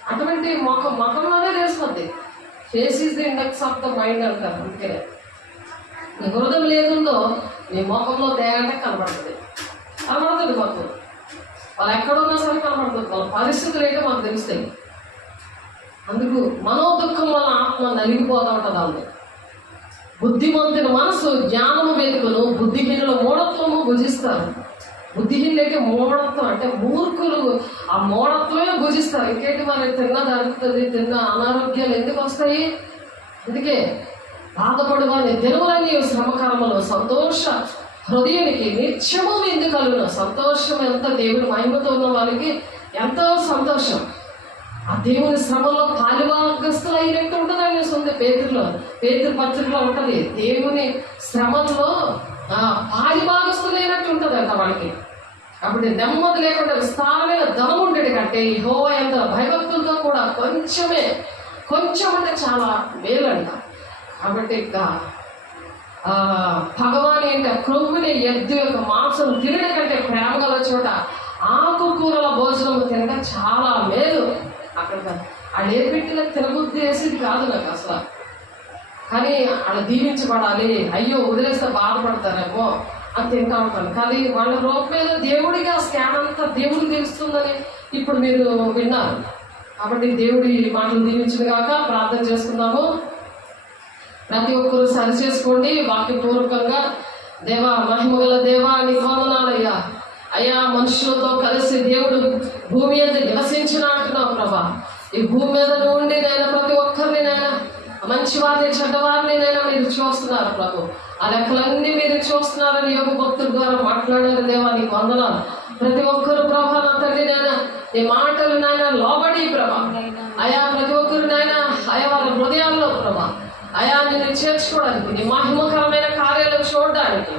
అటువంటి ముఖంలోనే తెలుస్తుంది. Face is the index of the mind అంటారు. అందుకనే నీ హృదయం లేదుందో నీ ముఖంలో తేట కనబడుతుంది. కనబడుతుంది మాకు. వాళ్ళు ఎక్కడున్నా సరే కనబడుతుంది. వాళ్ళ పరిస్థితులు ఏంటో మాకు తెలుస్తాయి. అందుకు మనోదుఖం వల్ల ఆత్మ నలిగిపోతూ ఉంటుంది. వాళ్ళు బుద్ధిమంతుని మనసు జ్ఞానము వెతుకును, బుద్ధిహీనుల మూఢత్వము భుజిస్తారు. బుద్ధిహీనులైతే మూఢత్వం అంటే మూర్ఖులు ఆ మూఢత్వమే భుజిస్తారు. ఇంకేంటి మరి తిన్నా జరుగుతుంది, తిన్న అనారోగ్యాలు ఎందుకు వస్తాయి? అందుకే బాధపడువాని దినములన్నీ శ్రమకరములు సంతోష హృదయానికి నిత్యము విందు కలుగును. సంతోషం ఎంత దేవుని మహిమతో ఉన్న వారికి ఎంతో సంతోషం. ఆ దేవుని శ్రమలో పాలుభాగస్తులు అయినట్టు ఉంటుంది అని ఉంది పేతురు పత్రికలో ఉంటుంది. దేవుని శ్రమలో పాలుభాగస్తులైనట్టు ఉంటుంది అంట వాళ్ళకి. కాబట్టి నెమ్మది లేకుండా విస్తారమైన ధనం ఉండేది కంటే యెహోవా ఎంత భయభక్తులతో కూడా కొంచెం అంటే చాలా మేలంట. కాబట్టి ఇంకా భగవాన్ ఏంట క్రొవ్వుని ఎద్దు యొక్క మాంసం తినడం కంటే ప్రేమ గల చోట ఆకుకూరల భోజనం తినడం చాలా మేలు. అక్కడ వాళ్ళు ఏ పెట్టిన తినబుద్ధి వేసేది కాదు నాకు అసలు. కానీ అలా దీవించబడాలి, అయ్యో వదిలేస్తే బాధపడతారేమో అని తింటా ఉంటాను. కానీ వాళ్ళ రూపం మీద దేవుడిగా స్కాన్ అంతా దేవుడికి తెలుస్తుందని ఇప్పుడు మీరు విన్నారు. కాబట్టి దేవుడి మాటలు దీవించిన కాక ప్రార్థన చేసుకున్నాము. ప్రతి ఒక్కరు సరి చేసుకోండి వాక్యపూర్వకంగా. దేవా, మహిమగల దేవా, నీకు వందనాలయ్యా. అయ్యా, మనుషులతో కలిసి దేవుడు భూమి మీద నివసించిన అంటున్నావు ప్రభా. ఈ భూమి మీద ఉండి నేను ప్రతి ఒక్కరిని నేను మంచి వారిని చెడ్డవారిని నేను మీరు చూస్తున్నారు ప్రభు. ఆ లెక్కలన్నీ మీరు చూస్తున్నారని యోగ భక్తుల ద్వారా మాట్లాడారు దేవా, నీకు వందనాలు. ప్రతి ఒక్కరు ప్రభా నా తండ్రి నాయన నీ మాటలు నాయన లోబడి ప్రభా అయా ప్రతి ఒక్కరు నాయన అయా వారి హృదయాల్లో ప్రభా అయా నిన్ను చేర్చుకోవడానికి, నీ మహిమకరమైన కార్యాలను చూడడానికి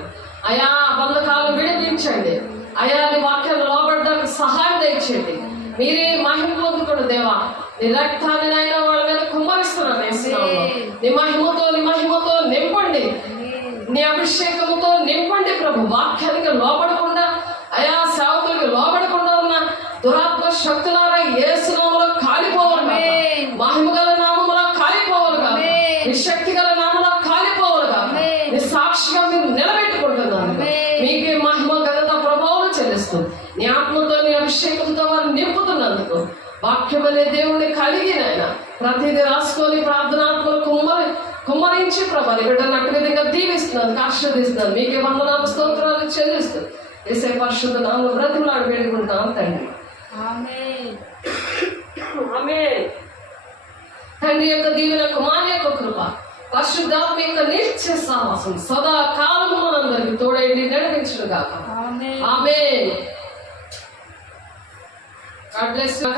అయా బంధకాలను విడిపించండి. అయా నీ వాక్యాన్ని లోబడడానికి సహాయం దయచేయండి. మీరే మహిమ పొందుకోండి దేవా. నీ రక్తాన్ని నాయన వాళ్ళ మీద కుమ్మరిస్తున్నాను. నీ మహిమతో నింపండి, నీ అభిషేకంతో నింపండి ప్రభు. వాక్యానికి లోబడకుండా అయా సేవకులకి లోబడకుండా ఉన్న దురాత్మ శక్తులారా యేసు నామములో కాలిపోవాలిగా, మహిమగల నామములో కాలిపోవాలిగా, నీ శక్తి గల నామములో కాలిపోవాలిగా. నీ సాక్షిగా మీరు నిలబెట్టుకుంటున్నాను. మీకే మహిమ ఘనత ప్రభావం చెల్లిస్తుంది. నీ ఆత్మతో నీ అభిషేకంతో వారు నింపుతున్నందుకు వాక్యం అనే దేవుణ్ణి కలిగి నాయన ప్రతిదీ రాసుకొని ప్రార్థనాత్మలు కుమ్మరించి ప్రభా నీ బిడ్డను అట్టి విధంగా దీవిస్తున్నాను, ఆశీర్వదిస్తున్నాను. మీకే వందనాలు స్తోత్రాలు చెల్లిస్తుంది. యేసయ్య పరిశుద్ధ నామములో బ్రతిమలాడి వేడుకుంటున్నాను తండ్రి. ఆమేన్. తండ్రి యొక్క దీవెన, కుమారుని యొక్క కృప, పరిశుద్ధాత్మ యొక్క నిత్య సహవాసం సదా కాలము మనందరికీ తోడైండి నడిపించును గాక. ఆమేన్. God bless you.